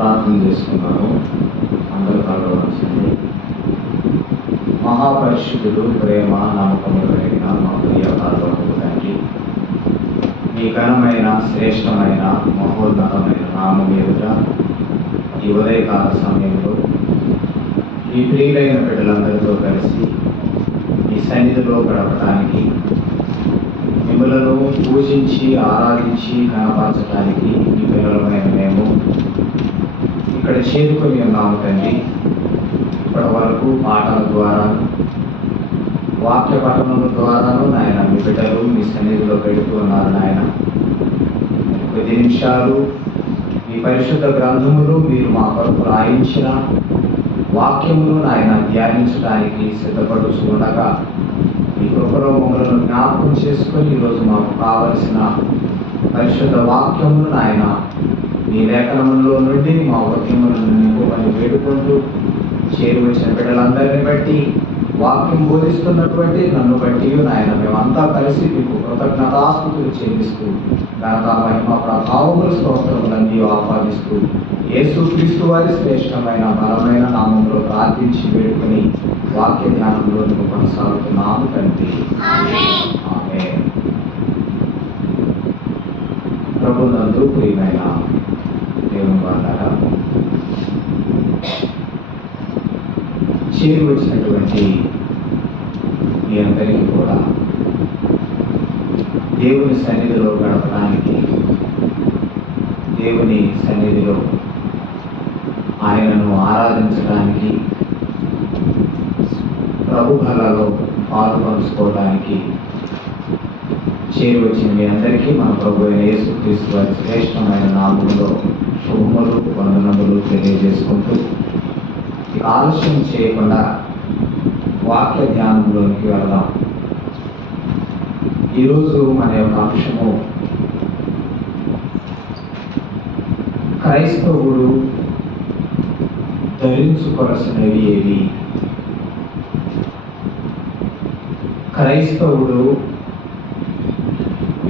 ప్రార్థన చేసుకున్నాను. అందరూ తలలో వచ్చింది. మహాపరిశుద్ధుడు, ప్రేమ నమ్మకము కలిగిన మా ప్రియ పరలోకపు తండ్రి, మీ ఘనమైన శ్రేష్టమైన మహోన్నతమైన నామం ఎదుట ఈ ఉదయకాల సమయంలో ఈ ప్రియులైన బిడ్డలందరితో కలిసి మీ సన్నిధిలో గడపడానికి, మిమ్మలను పూజించి ఆరాధించి కనపరచడానికి ఈ పిల్లలమైన మేము ఇక్కడ చేరుకొని ఉన్నాము తండ్రి. ఇప్పటి వరకు పాటల ద్వారా, వాక్య పఠనల ద్వారాను నాయన మీ బిడ్డలు మీ సన్నిధిలో పెడుతూ ఉన్నారు నాయన. కొద్ది నిమిషాలు మీ పరిశుద్ధ గ్రంథములు మీరు మా కొరకు రాయించిన వాక్యములు నాయన ధ్యానించడానికి సిద్ధపడుచు ఉండగా మీ కృపలో మమ్మలను జ్ఞాపకం చేసుకొని ఈరోజు మాకు కావలసిన పరిశుద్ధ వాక్యములు నాయన మీ లేఖనములో నుండి మా వాక్యములను నింపమని వేడుకుంటూ చేరి వచ్చిన బిడ్డలందరినీ బట్టి, వాక్యం బోధిస్తున్నటువంటి నన్ను బట్టి నాయన మేమంతా కలిసి మీకు కృతజ్ఞతాస్తుతులు చెల్లిస్తూ ఘనత మహిమ ప్రభావముల స్తోత్రములన్నీ ఆపాదిస్తూ యేసుక్రీస్తు వారి శ్రేష్టమైన బలమైన నామంలో ప్రార్థించి వేడుకొని వాక్య ధ్యానంలో కొనసాగుతున్నాము తండ్రి. ఆమేన్. ప్రభునందు ప్రియమైన దేవుని వాళ్ళారా, చేరి వచ్చినటువంటి మీ అందరికీ కూడా దేవుని సన్నిధిలో గడపడానికి, దేవుని సన్నిధిలో ఆయనను ఆరాధించడానికి, ప్రభు బలలో పాల్పంచుకోవడానికి చేరి వచ్చిన మీ అందరికీ మన ప్రభు అయిన యేసుక్రీస్తు వారి శ్రేష్టమైన నామములో శుభములు వందనములు తెలియజేసుకుంటూ ఇక ఆలస్యం చేయకుండా వాక్య ధ్యానంలోనికి వెళ్దాం. ఈరోజు మన యొక్క అంశము క్రైస్తవుడు ధరించుకొలసినవి ఏవి? క్రైస్తవుడు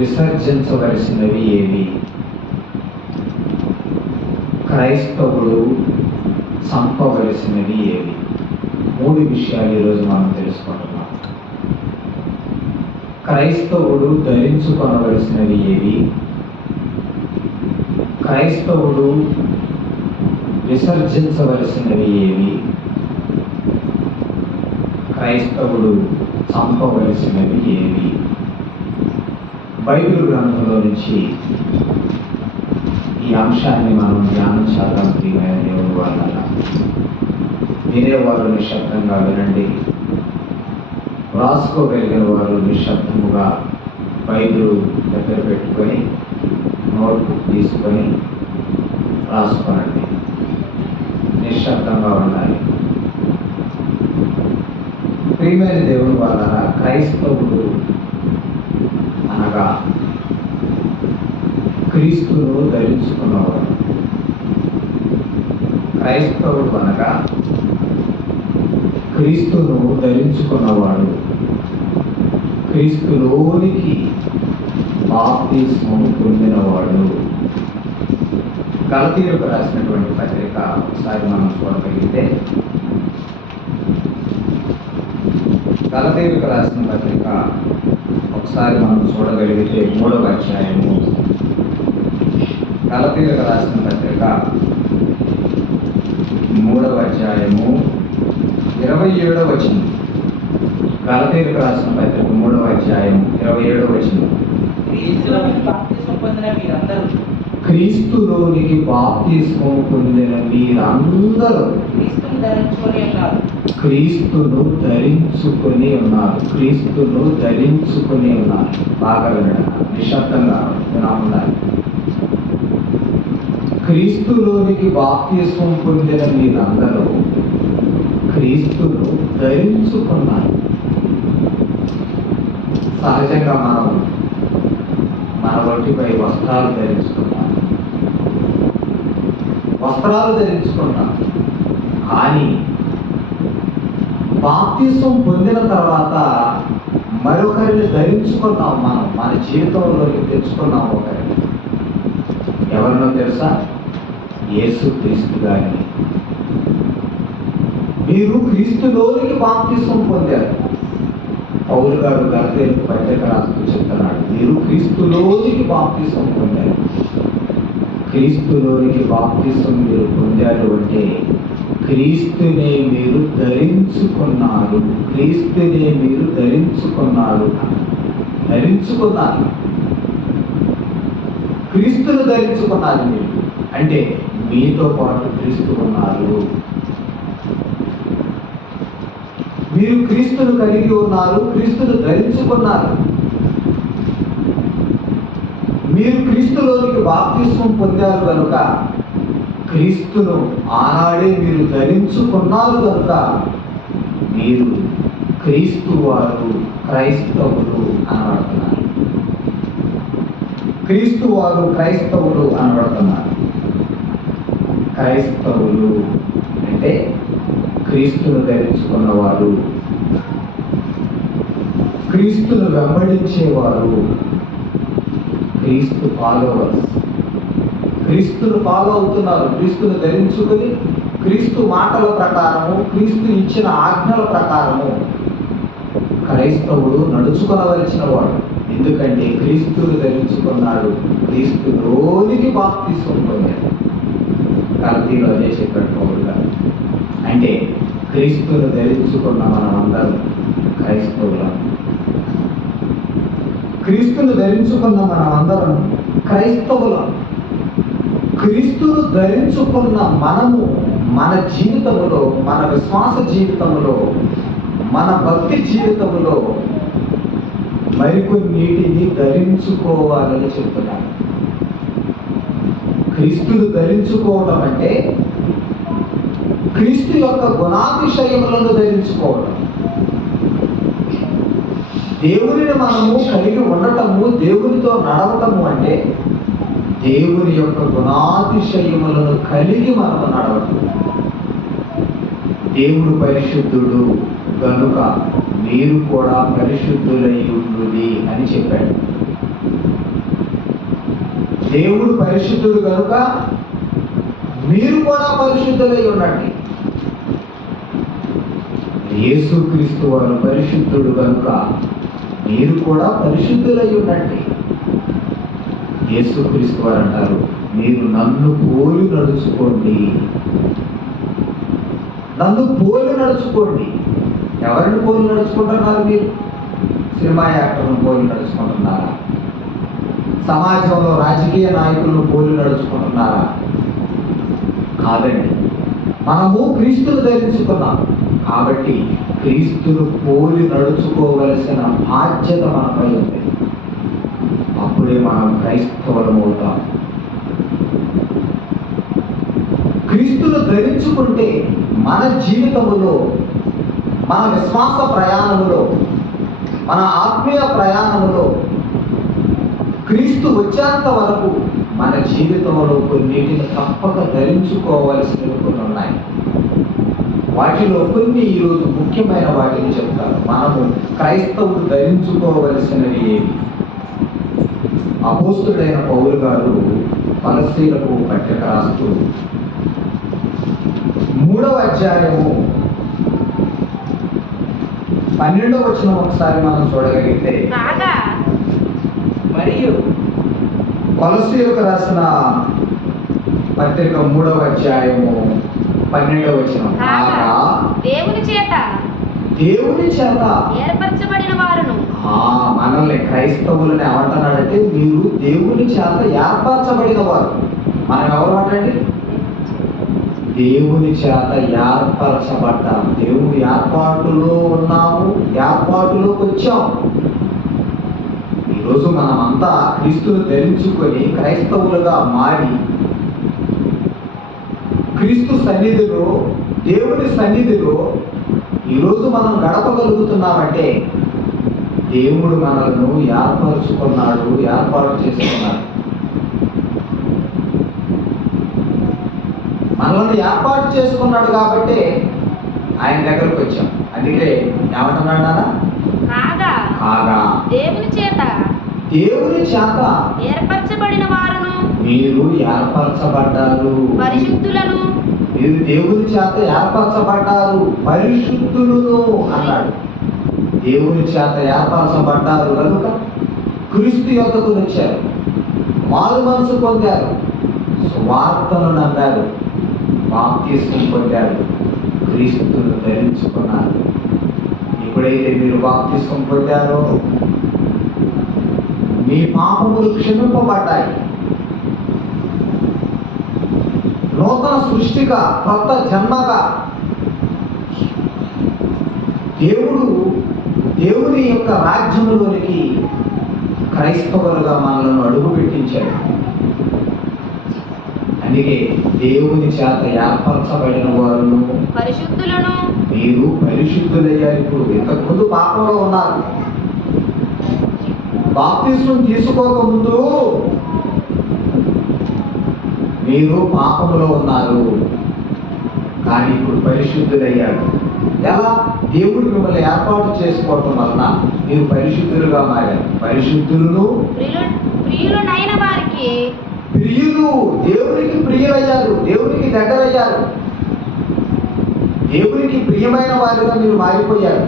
విసర్జించవలసినవి ఏవి? క్రైస్తవుడు చంపవలసినవి ఏవి? 3 విషయాలు ఈరోజు మనం తెలుసుకుంటున్నాం. క్రైస్తవుడు ధరించుకొనవలసినవి ఏవి? క్రైస్తవుడు విసర్జించవలసినవి ఏవి? క్రైస్తవుడు చంపవలసినవి ఏవి? బైబిల్ గ్రంథంలో నుంచి ఈ అంశాన్ని మనం ధ్యానం చేద్దాం. ప్రియమైన దేవుని వాళ్ళ వినేవారు నిశ్శబ్దంగా వినండి, రాసుకోగలిగిన వారు నిశ్శబ్దముగా బైబిల్ దగ్గర పెట్టుకొని నోట్బుక్ తీసుకొని రాసుకోనండి. నిశ్శబ్దంగా ఉండాలి. ప్రియమైన దేవుని వాళ్ళ క్రైస్తవుడు అనగా క్రీస్తును ధరించుకున్నవాడు. క్రైస్తవుడు అనగా క్రీస్తును ధరించుకున్నవాడు, క్రీస్తులోనికి బాప్తిస్మము పొందినవాడు. గలతీయులకు రాసినటువంటి పత్రిక ఒకసారి మనం చూడగలిగితే, గలతీయులకు రాసిన పత్రిక ఒకసారి మనం చూడగలిగితే 3వ అధ్యాయము, గలతీయులకు రాసిన పత్రిక 3వ అధ్యాయము 27వ వచనం. గలతీయులకు రాసిన పత్రిక 3వ అధ్యాయం 27వ వచనం. క్రీస్తులోనికి బాప్తిస్మము పొందిన మీరందరూ క్రీస్తును ధరించుకొని ఉన్నారు. క్రీస్తును ధరించుకొని ఉన్నారు. బాగా వినడం, నిశ్శబ్దంగా ఉండాలి. క్రీస్తులోనికి బాప్తిస్మం పొందిన మీరందరూ క్రీస్తును ధరించుకున్నారు. సహజంగా మనం మన ఒంటిపై వస్త్రాలు ధరించుకుంటాం. కానీ బాప్తిస్మం పొందిన తర్వాత మరొకరిని ధరించుకున్నాం. మనం మన జీవితంలోకి తెచ్చుకున్నాం ఒకరిని. ఎవరినో తెలుసా? యేసుక్రీస్తు గారిని. మీరు క్రీస్తులోనికి బాప్తిసం పొందారు. పౌలు గారు గలతీయులకు పత్రిక రాస్తూ చెప్తున్నాడు, మీరు క్రీస్తులోనికి బాప్తిసం పొందారు. క్రీస్తులోనికి బాప్తిసం మీరు పొందారు అంటే క్రీస్తునే మీరు ధరించుకున్నారు. క్రీస్తునే మీరు ధరించుకున్నారు. క్రీస్తును ధరించుకున్నారు మీరు అంటే మీతో పాటు క్రీస్తు ఉన్నారు. మీరు క్రీస్తును కలిగి ఉన్నారు, క్రీస్తును ధరించుకున్నారు. మీరు క్రీస్తులోనికి బాప్తిస్మం పొందారు కనుక క్రీస్తును ఆనాడే మీరు ధరించుకున్నారు కనుక మీరు క్రీస్తు వారు, క్రైస్తవులు అనబడుతున్నారు. క్రీస్తు వారు, క్రైస్తవులు అనబడుతున్నారు. క్రైస్తవులు అంటే క్రీస్తును ధరించుకున్నవారు, క్రీస్తును వెంబడించేవారు, క్రీస్తు ఫాలోవర్స్. క్రీస్తును ఫాలో అవుతున్నారు. క్రీస్తును ధరించుకొని క్రీస్తు మాటల ప్రకారము, క్రీస్తు ఇచ్చిన ఆజ్ఞల ప్రకారము క్రైస్తవుడు నడుచుకొనవలసిన వాడు. ఎందుకంటే క్రీస్తును ధరించుకున్నాడు, క్రీస్తులోనికి బాప్తిసం పొందాడు. గలతీయులో అదే చెప్పాడు పౌలు గారు. అంటే క్రీస్తును ధరించుకున్న మనం అందరం క్రైస్తవులం. క్రీస్తును ధరించుకున్న మనం అందరం క్రైస్తవులం. క్రీస్తును ధరించుకున్న మనము మన జీవితంలో, మన విశ్వాస జీవితంలో, మన భక్తి జీవితంలో మరికొన్నిటిని ధరించుకోవాలని చెప్తున్నాను. క్రీస్తును ధరించుకోవడం అంటే క్రీస్తు యొక్క గుణాతిశయములను ధరించుకోవడం. దేవునిని మనము కలిగి ఉండటము, దేవునితో నడవటము అంటే దేవుని యొక్క గుణాతిశయములను కలిగి మనము నడవటం. దేవుడు పరిశుద్ధుడు గనుక మీరు కూడా పరిశుద్ధులై ఉండుడి అని చెప్పాడు. దేవుడు పరిశుద్ధుడు కనుక మీరు కూడా పరిశుద్ధులై ఉండండి. యేసుక్రీస్తు వారు పరిశుద్ధుడు కనుక మీరు కూడా పరిశుద్ధులై ఉండండి. యేసుక్రీస్తు వారు అంటారు, మీరు నన్ను పోలి నడుచుకోండి. నన్ను పోలి నడుచుకోండి. ఎవరిని పోలి నడుచుకుంటున్నారు మీరు? సినిమా యాక్టర్లను పోలి నడుచుకుంటున్నారా? సమాజంలో రాజకీయ నాయకులను పోలి నడుచుకుంటున్నారా? కాదండి. మనము క్రీస్తును ధరించుకున్నాం కాబట్టి క్రీస్తును పోలి నడుచుకోవలసిన బాధ్యత మనపై ఉంది. అప్పుడే మనం క్రైస్తవులం అవుతాం. క్రీస్తును ధరించుకుంటే మన జీవితములో, మన విశ్వాస ప్రయాణములో, మన ఆత్మీయ ప్రయాణములో క్రీస్తు వచ్చేంత వరకు మన జీవితంలో కొన్నిటిని తప్పక ధరించుకోవలసినవి కొన్ని ఉన్నాయి. వాటిలో కొన్ని ఈరోజు ముఖ్యమైన వాటిని చెప్తాను. మనము క్రైస్తవుడు ధరించుకోవలసినవి ఏవి? అపోస్తుడైన పౌలు గారు కొలస్సీలకు పత్రిక రాస్తూ 3వ అధ్యాయము 12వ వచనం ఒకసారి మనం చూడగలిగితే, మరియు కొలస్సీలకు రాసిన పత్రిక 3వ అధ్యాయము 12వ వచనం, దేవుని చేత ఏర్పరచబడిన వారును. మనల్ని క్రైస్తవులని ఏమంటున్నాడంటే మీరు దేవుని చేత ఏర్పరచబడిన వారు. మనం ఎవరు అంటండి? దేవుని చేత ఏర్పరచబడ్డాం. దేవుని ఏర్పాటులో ఉన్నాము, ఏర్పాటులోకి వచ్చాం. ఈరోజు మనమంతా క్రీస్తును ధరించుకొని క్రైస్తవులుగా మారి క్రీస్తు సన్నిధిలో, దేవుని సన్నిధిలో ఈరోజు మనం గడపగలుగుతున్నామంటే దేవుడు మనలను ఏర్పరచుకున్నాడు, ఏర్పాటు చేసుకున్నాడు. మనల్ని ఏర్పాటు చేసుకున్నాడు కాబట్టి ఆయన దగ్గరకు వచ్చాం. అందుకే ఏమంటున్నాడా? కాగా దేవుని చేత ఏర్పరచబడిన వారును మీరు ఏర్పరచబడ్డారు. పరిశుద్ధులను మీరు దేవుని చేత ఏర్పరచబడ్డారు, పరిశుద్ధులను అన్నాడు. దేవుని చేత ఏర్పరచబడ్డారు కనుక క్రీస్తు యొద్దకు వచ్చారు, మారు మనసు పొందారు, సువార్తను నమ్మారు, బాప్తిస్మం పొందారు, క్రీస్తును ధరించుకున్నారు. ఎప్పుడైతే మీరు బాప్తిస్మం పొందారో మీ పాపములు క్షమింపబడ్డాయి. నూతన సృష్టిగా, కొత్త జన్మగా దేవుని యొక్క రాజ్యములోనికి క్రైస్తవులుగా మనలను అడుగు పెట్టించాడు. అందుకే దేవుని చేత ఏర్పరచబడిన వారును పరిశుద్ధులను మీరు పరిశుద్ధులయ్యారు. ఇప్పుడు ఇంతకుముందు పాపంలో ఉన్నారు. బాప్తిస్మం తీసుకోకముందు మీరు పాపంలో ఉన్నారు, కానీ ఇప్పుడు పరిశుద్ధులయ్యారు. ఎలా? దేవుడు మిమ్మల్ని ఏర్పాటు చేసుకోవటం వలన మీరు పరిశుద్ధులుగా మారారు. పరిశుద్ధులను ప్రియులైన వారికి ప్రియులు, దేవునికి ప్రియులయ్యారు, దేవునికి దగ్గరయ్యారు, దేవునికి ప్రియమైన వారిగా మీరు మారిపోయారు.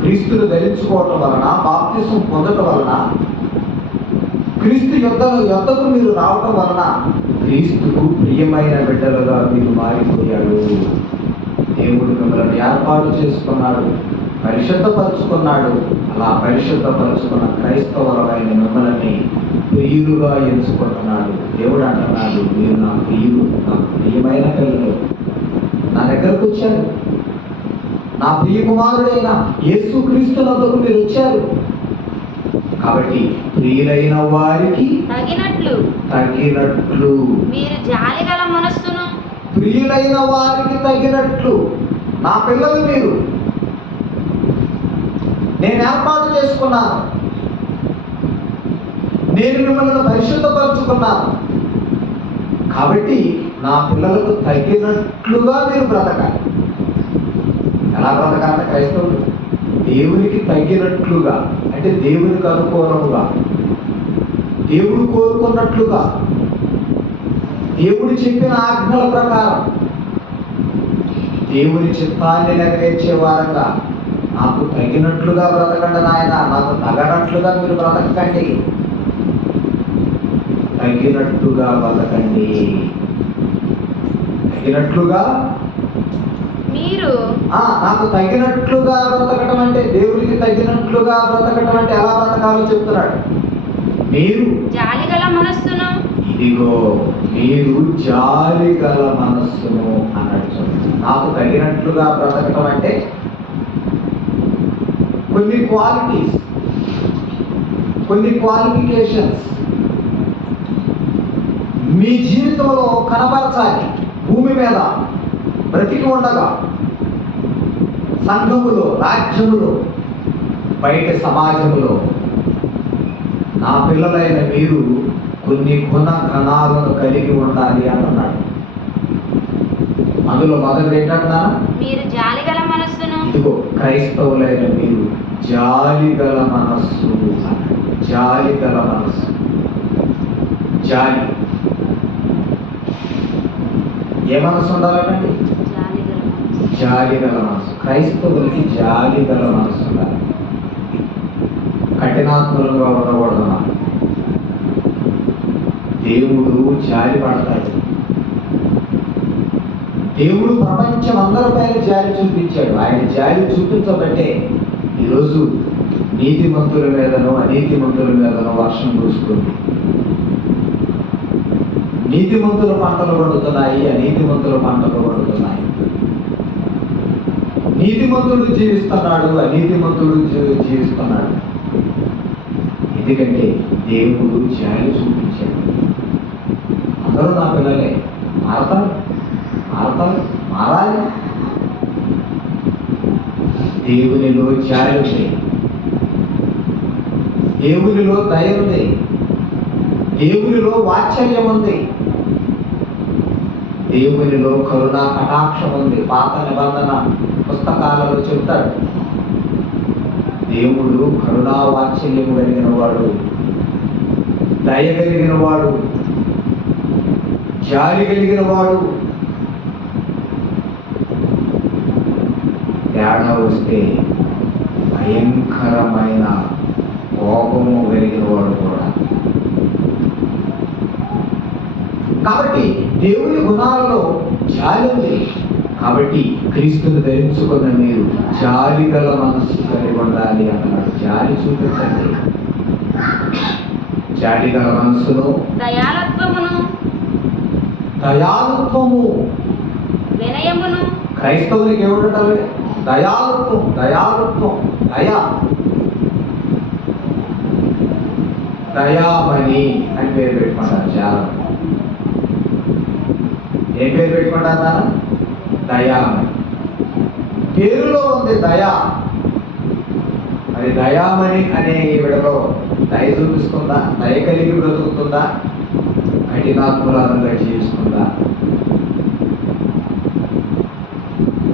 క్రీస్తును ధరించుకోవటం వలన, బాప్తిస్మం పొందటం వలన, క్రీస్తు యొద్దకు మీరు రావటం వలన క్రీస్తుకు ప్రియమైన బిడ్డలుగా మీరు మారిపోయారు. దేవుడు మిమ్మల్ని ఏర్పాటు చేసుకున్నాడు, పరిశుద్ధపరుచుకున్నాడు. అలా పరిశుద్ధపరుచుకున్న క్రైస్తవులమైన మిమ్మల్ని ప్రియులుగా ఎంచుకుంటున్నాడు. దేవుడు అంటున్నాడు, మీరు నా ప్రియులు, నాకు ప్రియమైన పిల్లలు, నా దగ్గరకు వచ్చారు. నా ప్రియ కుమారుడైన యేసుక్రీస్తు వద్దకు మీరు వచ్చారు. కాబట్టి ప్రియులైన వారికి తగినట్లు మీరు జాలిగల మనస్సును, ప్రియులైన వారికి తగినట్లు నా పిల్లలు మీరు, నేను ఏర్పాటు చేసుకున్నాను, నేను మిమ్మల్ని పరిశుద్ధపరుచుకున్నాను. కాబట్టి నా పిల్లలకు తగినట్లుగా మీరు బ్రతకాలి. ఎలా బ్రతకాలంటే క్రైస్తవులు దేవునికి తగినట్లుగా, అంటే దేవునికి అనుకూలముగా, దేవుడు కోరుకున్నట్లుగా, దేవుడు చెప్పిన ఆజ్ఞల ప్రకారం, దేవుని చిత్తాన్ని నెరవేర్చే వారంగా, నాకు తగినట్లుగా బ్రతకండి నాయన, నాకు తగనట్లుగా మీరు బ్రతకండి, తగినట్టుగా బ్రతకండి. తగినట్లుగా మీరు నాకు తగినట్లుగా బ్రతకటం అంటే, దేవునికి తగినట్లుగా బ్రతకటం అంటే ఎలా బ్రతకాలో చెప్తున్నాడు. మీరు జాలిగల మనస్సును, ఇదిగో మీరు జాలిగల మనస్సును అన్నట్టు. నాకు తగినట్లుగా బ్రతకటం అంటే కొన్ని క్వాలిటీస్, కొన్ని క్వాలిఫికేషన్స్ మీ జీవితంలో కనబరచాలి. భూమి మీద బ్రతికి ఉండగా, సంఘములో, రాజ్యములో, బయట సమాజంలో నా పిల్లలైన మీరు కొన్ని గుణగణాలను కలిగి ఉండాలి అన్నాడు. అందులో మొదటి ఏంటన్నా, మీరు జాలిగల మనస్సును, ఇదిగో క్రైస్తవులైన మీరు జాలిగల మనస్సు. జాలిగల మనస్సు, జాలి. ఏ మనస్సు ఉండాలండి? జాలిగల మనస్సు. క్రైస్తవులకి జాలిగల మనస్సు ఉండాలి. కఠినాత్మలుగా ఉండకూడదు. దేవుడు జాలి పడతాడు. దేవుడు ప్రపంచం అందరిపైన జాలి చూపించాడు. ఆయన జాలి చూపించబట్టే ఈరోజు నీతిమంతుల మీదనో అనీతిమంతుల మీదనో వర్షం కురుస్తుంది. నీతిమంతుల పంటలు పండుతున్నాయి, అనీతిమంతుల పంటలు పండుతున్నాయి. నీతిమంతుడు జీవిస్తున్నాడు, అనీతిమంతుడు జీవిస్తున్నాడు. ఎందుకంటే దేవుడు జాలి చూపించాడు. అందరూ నా పిల్లలే, మారాలి. దేవునిలో జాలి ఉంది, దేవునిలో దయ ఉంది, దేవునిలో వాత్సల్యం ఉంది, దేవునిలో కరుణా కటాక్షం ఉంది. పాత నిబంధన పుస్తకాలలో చెప్తాడు, దేవుడు కరుణా వాత్సల్యం కలిగిన వాడు. దయ కలిగిన వాడు, జాలి కలిగిన వాడు. తేడా వస్తే భయంకరమైన కోపము కలిగిన వాడు కూడా. కాబట్టి దేవుని గుణాలలో జాలి ఉంది. కాబట్టి క్రీస్తుని ధరించుకున్న మీరు జాలి గల మనస్సు కలిగి ఉండాలి అన్నాడు. జాలి చూపించండి. జాలి గల మనస్సును, దయాళుత్వము, వినయమును. క్రైస్తవునికి ఏమిటంటే దయాళుత్వం, దయాళుత్వం, దయామణి అని పేరు పెట్టుకుంటారు. చాలా ఏం పేరు పెట్టుకుంటారు? దయామణి. పేరులో ఉంది దయా. మరి దయామణి అనే ఈవిడలో దయ చూపిస్తుందా? దయ కలిగి బ్రతుకుతుందా? కఠినాత్మురాలుగా జీవిస్తుందా?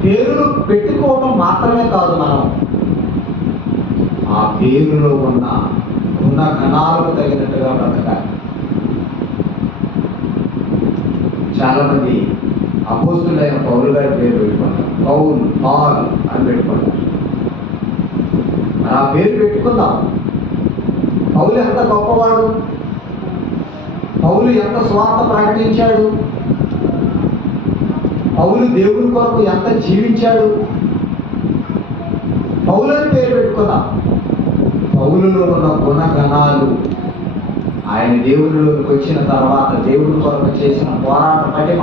పేరులు పెట్టుకోవటం మాత్రమే కాదు, మనం ఆ పేరులో ఉన్న గుణగణాలకు తగినట్టుగా బ్రతకాలి. చాలా మంది అపోస్తులైన పౌలు గారి పేరు పెట్టుకుంటారు. పౌల్, పాల్ అని పెట్టుకుంటారు. ఆ పేరు పెట్టుకుందాం. పౌలు ఎంత గొప్పవాడు, పౌలు ఎంత స్వార్థ ప్రకటించాడు, పౌలు దేవుని కొరకు ఎంత జీవించాడు. పౌలు అని పేరు పెట్టుకుందాం. పౌలులో ఉన్న గుణగణాలు, ఆయన దేవునిలోకి వచ్చిన తర్వాత దేవుని కొరకు చేసిన పోరాట పటిమ,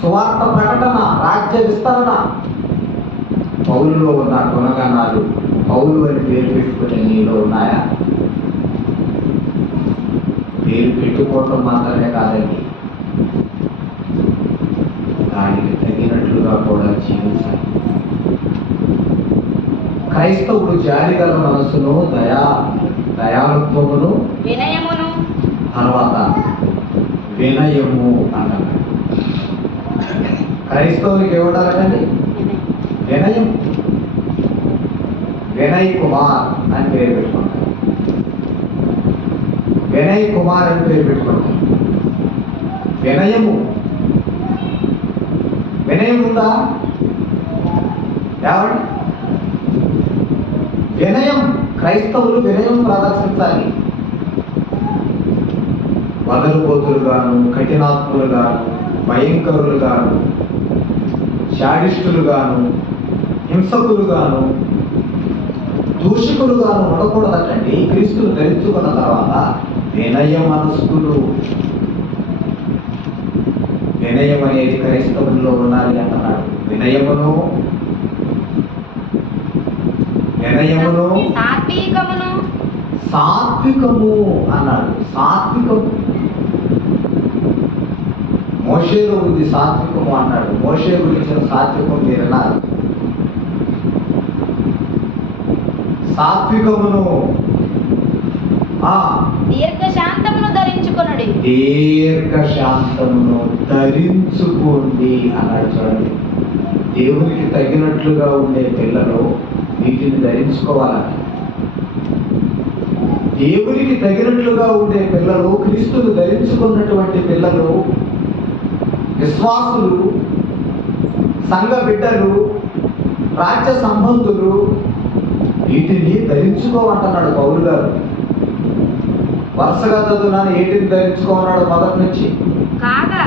సువార్త ప్రకటన, రాజ్య విస్తరణ, పౌలులో ఉన్న గుణగణాలు పౌలు అని పేరు పెట్టుకునే నీలో ఉన్నాయా? పేరు పెట్టుకోవటం మాత్రమే కాదండి, దానికి తగినట్లుగా కూడా జీవించాలి. క్రైస్తవుడు జాలిగల మనస్సును, దయాళుత్వమును, వినయమును, తర్వాత వినయము అన్నాడు. క్రైస్తవునికి ఏముండాలండి? వినయం. వినయ్ కుమార్ అని పేరు పెట్టుకుంటారు. వినయ్ కుమార్ అని పేరు పెట్టుకుంటారు. వినయము, వినయం ఉందా? ఏమండి? వినయం. క్రైస్తవులు వినయం ప్రదర్శించాలి. వదలుపోతులుగాను, కఠినాత్ములుగాను, భయంకరులుగాను, శాడిష్టులుగాను, హింసకులుగాను, దూషకులుగాను ఉండకూడదటండి. క్రీస్తును ధరించుకున్న తర్వాత వినయ మనస్కులు. వినయం అనేది క్రైస్తవుల్లో ఉండాలి అంటున్నాడు. వినయమును, సాత్వికము అన్నాడు. సాత్వికము మోషేలో ఉంది, సాత్వికము అన్నాడు. మోషే గురించిన సాత్వికం మీరు అన్నారు. సాత్వికమును, దీర్ఘశాంతమును ధరించుకొనుడి. దీర్ఘశాంతమును ధరించుకోండి అన్నాడు. చూడండి, దేవునికి తగినట్లుగా ఉండే పిల్లలు వీటిని ధరించుకోవాలని. దేవునికి తగినట్లుగా ఉండే పిల్లలు, క్రీస్తును ధరించుకున్నటువంటి పిల్లలు, విశ్వాసులు, సంఘ బిడ్డలు, రాజ్య సంబంధులు వీటిని ధరించుకోమంటున్నాడు పౌలు గారు. వరుసగా చదువునాను. ఏటిని ధరించుకోమన్నాడు మొదటి నుంచి? కాగా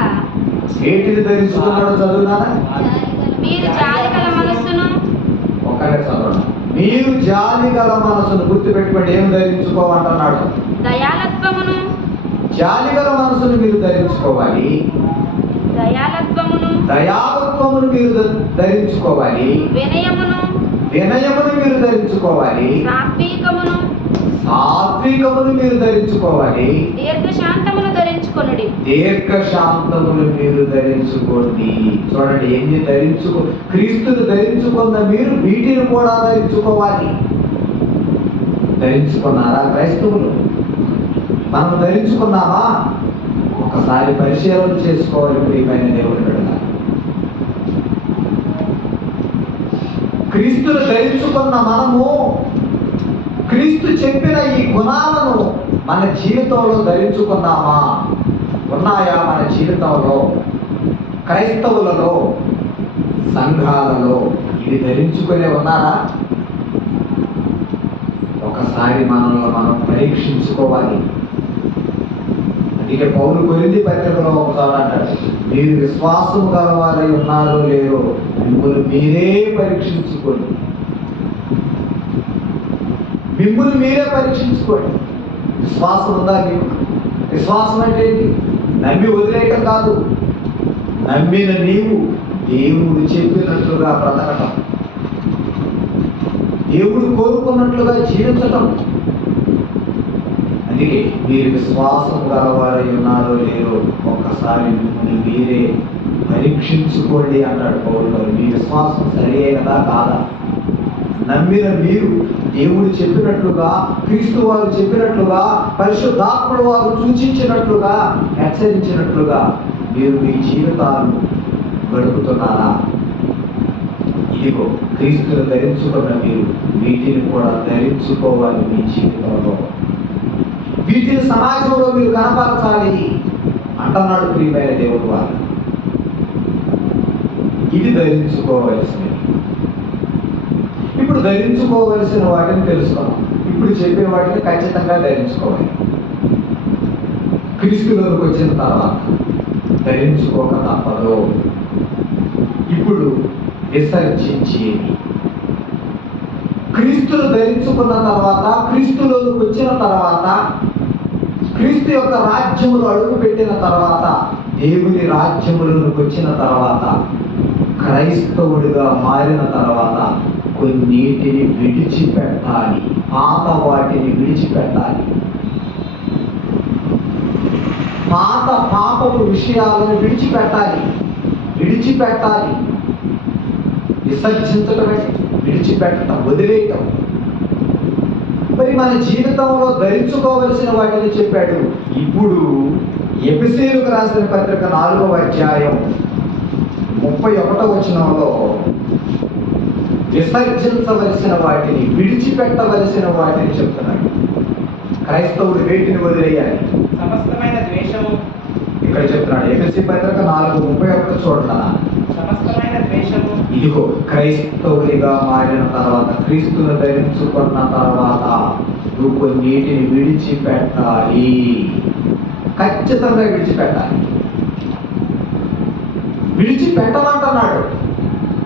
ఏటిని ధరించుకున్నాడు చదువునానా? మీరు జాలిగల మనస్సును. ఒక్కడే చదవండి. మీరు జాలిగల మనసును గుర్తుపెట్టుకోండి. ఏం ధరించుకోమంటున్నాడు? దయాళత్వమును. జాలిగల మనసును మీరు ధరించుకోవాలి. దయాళత్వమును మీరు ధరించుకోవాలి. వినయమును మీరు ధరించుకోవాలి. సాత్వికమును మీరు ధరించుకోవాలి. దీర్ఘశాంతమును ధరించుకొనుడి. దీర్ఘశాంతమును మీరు ధరించుకోండి. చూడండి, ఎన్ని క్రీస్తును ధరించుకున్న మీరు వీటిని కూడా ధరించుకోవాలి. ధరించుకున్నారా క్రైస్తవులు? మనం ధరించుకున్నామా? ఒకసారి పరిశీలన చేసుకోవాలి. ప్రియమైన దేవుని బిడ్డలారా, క్రీస్తును ధరించుకున్న మనము క్రీస్తు చెప్పిన ఈ గుణాలను మన జీవితంలో ధరించుకున్నామా? ఉన్నాయా మన జీవితంలో? క్రైస్తవులలో, సంఘాలలో ఇవి ధరించుకునే ఉన్నారా? ఒకసారి మనల్ని మనం పరీక్షించుకోవాలి. అందుకే పౌలు కొరింథీ పత్రికలో ఒకసారి అంటాడు, మీరు విశ్వాసం గలవారై ఉన్నారో లేరో మిమ్మల్ని మీరే పరీక్షించుకోండి. మిమ్మల్ని మీరే పరీక్షించుకోండి. విశ్వాసం ఉందా మీకు? విశ్వాసం అంటే ఏంటి? నమ్మి వదిలేయటం కాదు, నమ్మిన నీవు దేవుడు చెప్పినట్లుగా బ్రతకటం, దేవుడు కోరుకున్నట్లుగా జీవించటం. అందుకే మీరు విశ్వాసం గలవారై ఉన్నారో లేరో ఒక్కసారి మిమ్మల్ని మీరే పరీక్షించుకోండి అన్నాడు పౌలు గారు. మీ విశ్వాసం సరి అయినదా కాదా? నమ్మిన మీరు దేవుడు చెప్పినట్లుగా, క్రీస్తు వారు చెప్పినట్లుగా, పరిశుద్ధాత్ముడు వారు సూచించినట్లుగా, హెచ్చరించినట్లుగా మీరు మీ జీవితాలు గడుపుతున్నారా? ఇదిగో క్రీస్తును ధరించుకున్న మీరు వీటిని కూడా ధరించుకోవాలి మీ జీవితంలో. వీటిని సమాజంలో మీరు కనపరచాలి అంటున్నాడు ప్రియమైన దేవుడు వారు. ఇది ధరించుకోవలసినవి. ఇప్పుడు ధరించుకోవలసిన వాటిని తెలుసుకున్నాం. ఇప్పుడు చెప్పే వాటిని ఖచ్చితంగా ధరించుకోవాలి. క్రీస్తులోకి వచ్చిన తర్వాత ధరించుకోక తప్పదు. ఇప్పుడు విసర్జించేది. క్రీస్తును ధరించుకున్న తర్వాత, క్రీస్తులోకి వచ్చిన తర్వాత, క్రీస్తు యొక్క రాజ్యములు అడుగు పెట్టిన తర్వాత, దేవుని రాజ్యములకు వచ్చిన తర్వాత, క్రైస్తవుడిగా మారిన తర్వాత కొన్నిటిని విడిచిపెట్టాలి. పాత వాటిని విడిచిపెట్టాలి. పాత పాపపు విషయాలను విడిచిపెట్టాలి. విసర్జించటమే విడిచిపెట్టడం, వదిలేయటం. మరి మన జీవితంలో ధరించుకోవలసిన వాటిని చెప్పాడు. ఇప్పుడు ఎఫెసీయులకు రాసిన పత్రిక 4వ అధ్యాయం 31వ వచనంలో విసర్జించవలసిన వాటిని, విడిచిపెట్టవలసిన వాటిని చెప్తున్నాడు. క్రైస్తవుడు వేటిని వదిలేయాలి? సమస్తమైన ద్వేషము. ఇక్కడ చెప్తున్నాడు ఎఫెసీ పత్రిక 4:31 చూడండి. సమస్తమైన ద్వేషము. ఇదిగో క్రైస్తవునిగా మారిన తర్వాత, క్రీస్తును ధరించుకున్న తర్వాత నువ్వు కొన్నిటిని విడిచిపెట్టాలి. ఖచ్చితంగా విడిచిపెట్టాలి. విడిచిపెట్టమంటున్నాడు,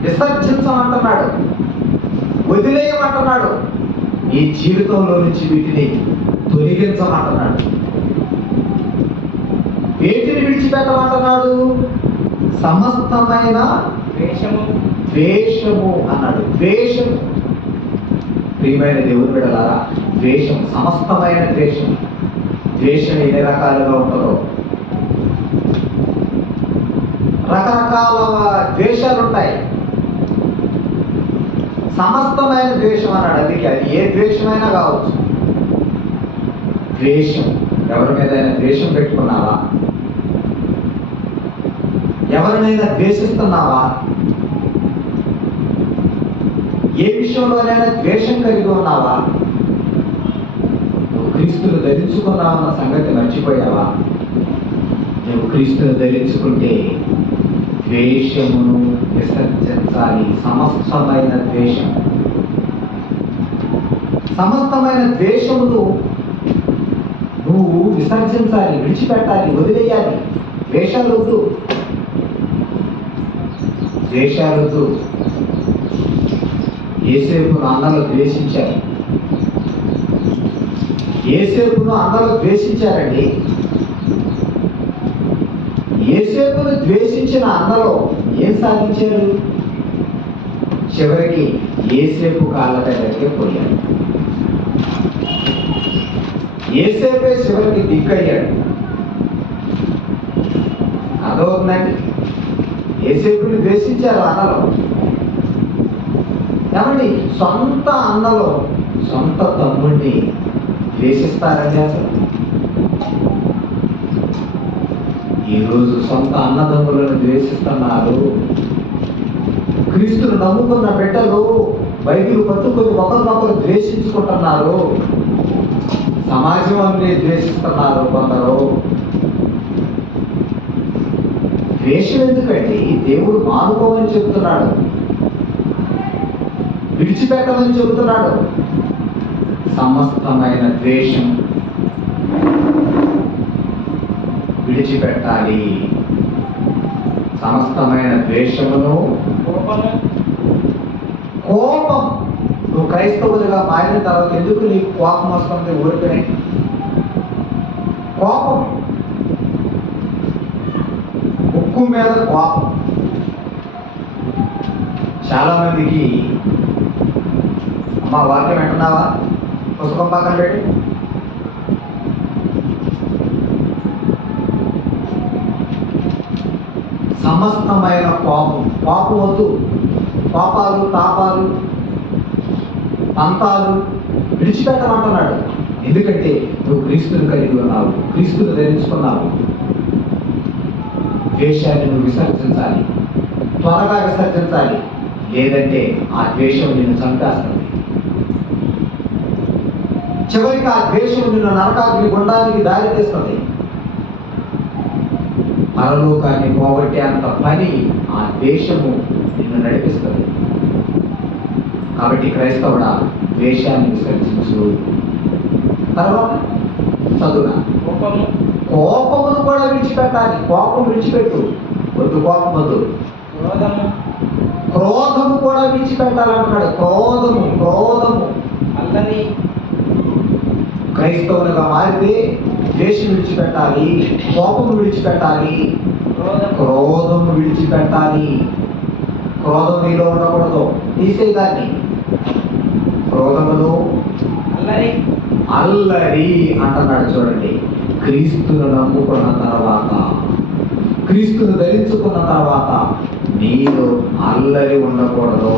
విసర్జించమంటున్నాడు, వదిలేయమంటున్నాడు. ఈ జీవితంలో నుంచి వీటిని తొలగించమంటున్నాడు. వేటిని విడిచిపెట్టమంటున్నాడు? సమస్తమైన ద్వేషము అన్నాడు. ద్వేషము. ప్రియమైన దేవుని బిడ్డలారా, ద్వేషం, సమస్తమైన ద్వేషం. ద్వేషం ఎన్ని రకాలుగా ఉంటుందో, రకరకాల ద్వేషాలు ఉంటాయి. సమస్తమైన ద్వేషం అన్నాడు. అందుకే అది ఏ ద్వేషమైనా కావచ్చు. ద్వేషం. ఎవరి మీద ద్వేషం పెట్టుకున్నావా? ఎవరినైనా ద్వేషిస్తున్నావా? ఏ విషయంలోనైనా ద్వేషం కలిగి ఉన్నావా? నువ్వు క్రీస్తును ధరించుకున్నావన్న సంగతి మర్చిపోయావా? నువ్వు క్రీస్తును ధరించుకుంటే ద్వేషమును విసర్జించాలి. సమస్తమైన ద్వేషం, సమస్తమైన ద్వేషమును నువ్వు విసర్జించాలి, విడిచిపెట్టాలి, వదిలేయాలి. ద్వేషాలొద్దు. యేసేపును అన్నలు ద్వేషించారు. యేసేపును అన్నలు ద్వేషించారండి. యేసేపును ద్వేషించిన అన్నలో ఏం సాధించారు? చివరికి యేసేపు కాళ్ళ దగ్గరికి పోయారు. యేసేపే చివరికి దిక్కయ్యాడు. అదవుతుందండి. యేసేపుని ద్వేషించారు అన్నలో. కాబట్టి సొంత అన్నలో సొంత తమ్ముడిని ద్వేషిస్తారండి అసలు? ఈరోజు సొంత అన్నదమ్ములను ద్వేషిస్తున్నారు. క్రీస్తును నమ్ముకున్న బిడ్డలు బైబిల్ పట్టుకొని ఒకరినొకరు ద్వేషించుకుంటున్నారు. సమాజం అన్ని ద్వేషిస్తున్నారు కొందరు. ద్వేషం ఎందుకండి? దేవుడు మానుకోమని చెబుతున్నాడు, విడిచిపెట్టమని చెబుతున్నాడు. సమస్తమైన ద్వేషం విడిచిపెట్టాలి. సమస్తమైన ద్వేషమును, కోపము, కోపం. నువ్వు క్రైస్తవులుగా మారిన తర్వాత ఎందుకు నీకు కోపం వస్తుంది? ఊరికనే కోపం, ఉక్కు మీద కోపం. చాలా మందికి అమ్మా వాక్యం వింటున్నావా? పుస్తకం పక్కన పెట్టి సమస్తమైన కోపం. కోపం వద్దు. కోపాలు, తాపాలు, పంతాలు విడిచిపెట్టమంటున్నాడు. ఎందుకంటే నువ్వు క్రీస్తుని కలిగి ఉన్నావు, క్రీస్తుని ధరించుకున్నావు. ద్వేషాన్ని నువ్వు విసర్జించాలి, త్వరగా విసర్జించాలి. లేదంటే ఆ ద్వేషం నిన్ను చంపేస్తుంది. చివరికి ఆ ద్వేషం నిన్ను నరకాగ్ని గుండానికి దారి తీస్తుంది. పరలోకాన్ని పోగొట్టే అంత పని ఆ ద్వేషము నిన్ను నడిపిస్తుంది. కాబట్టి క్రైస్తవుడా, ద్వేషాన్ని విసర్జించు. తర్వాత చదువున కోపము, కోపమును కూడా విడిచిపెట్టాలి. కోపం విడిచిపెట్టు, వద్దు కోపం వద్దు. క్రోధము, క్రోధము కూడా విడిచిపెట్టాలంటున్నాడు. క్రోధము. అల్లరి, క్రైస్తవులుగా మారితే ద్వేషం విడిచిపెట్టాలి, కోపము విడిచిపెట్టాలి, క్రోధము విడిచిపెట్టాలి. క్రోధం నీలో ఉండకూడదు, తీసేదాన్ని. క్రోధమును, అల్లరి అంటున్నాడు. చూడండి, క్రీస్తును నమ్ముకున్న తర్వాత, క్రీస్తును ధరించుకున్న తర్వాత నీలో అల్లరి ఉండకూడదు.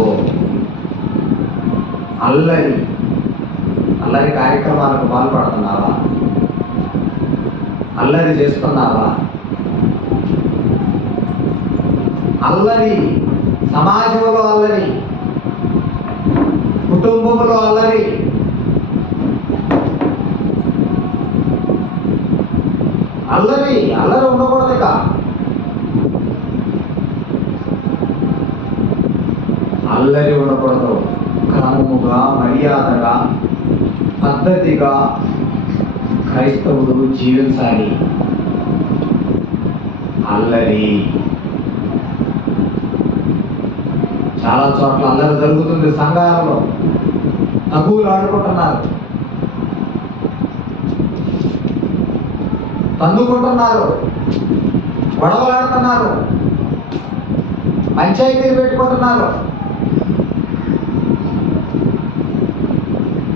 అల్లరి కార్యక్రమాలకు పాల్పడుతున్నావా? అల్లరి చేస్తున్నావా? అల్లరి, సమాజంలో అల్లరి, కుటుంబంలో అల్లరి, అల్లరి ఉండకూడదు. ఇక అల్లరి ఉండకూడదు. క్రమముగా, మర్యాదగా, పద్ధతిగా క్రైస్తవుడు జీవించాలి. అల్లరి, చాలా చోట్ల అల్లరి జరుగుతుంది. సంఘాలలో తగువులు ఆడుకుంటున్నారు, తందుకుంటున్నారు, గొడవలాడుతున్నారు, పంచాయతీలు పెట్టుకుంటున్నారు,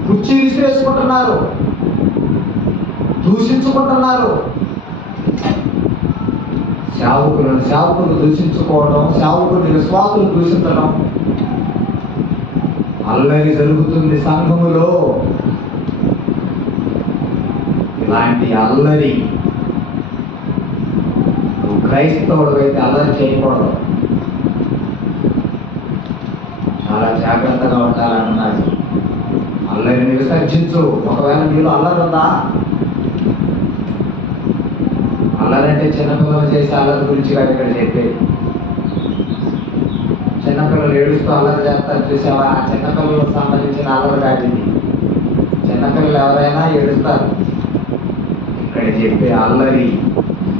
కుర్చీ విసిరేసుకుంటున్నారు, దూషించుకుంటున్నారు. సేవకులు దూషించుకోవడం, సేవకుని విశ్వాసులు దూషించడం, అల్లరి జరుగుతుంది సంఘములో. ఇలాంటి అల్లరి, నువ్వు క్రైస్తవుడు అయితే అల్లరి చేయకూడదు. చాలా జాగ్రత్తగా ఉండాలన్నాడు. అల్లరిని విసర్జించు. ఒకవేళ నీలో అల్లరి ఉందా? అల్లరంటే చిన్నపిల్లలు చేసే అల్లరి గురించి కాదు ఇక్కడ చెప్పేది. చిన్నపిల్లలు ఏడుస్తూ అల్లరి చేస్తారు చూసావా? ఆ చిన్నపిల్లలకు సంబంధించిన అల్లరి కాదు ఇది. చిన్నపిల్లలు ఎవరైనా ఏడుస్తారు. ఇక్కడ చెప్పే అల్లరి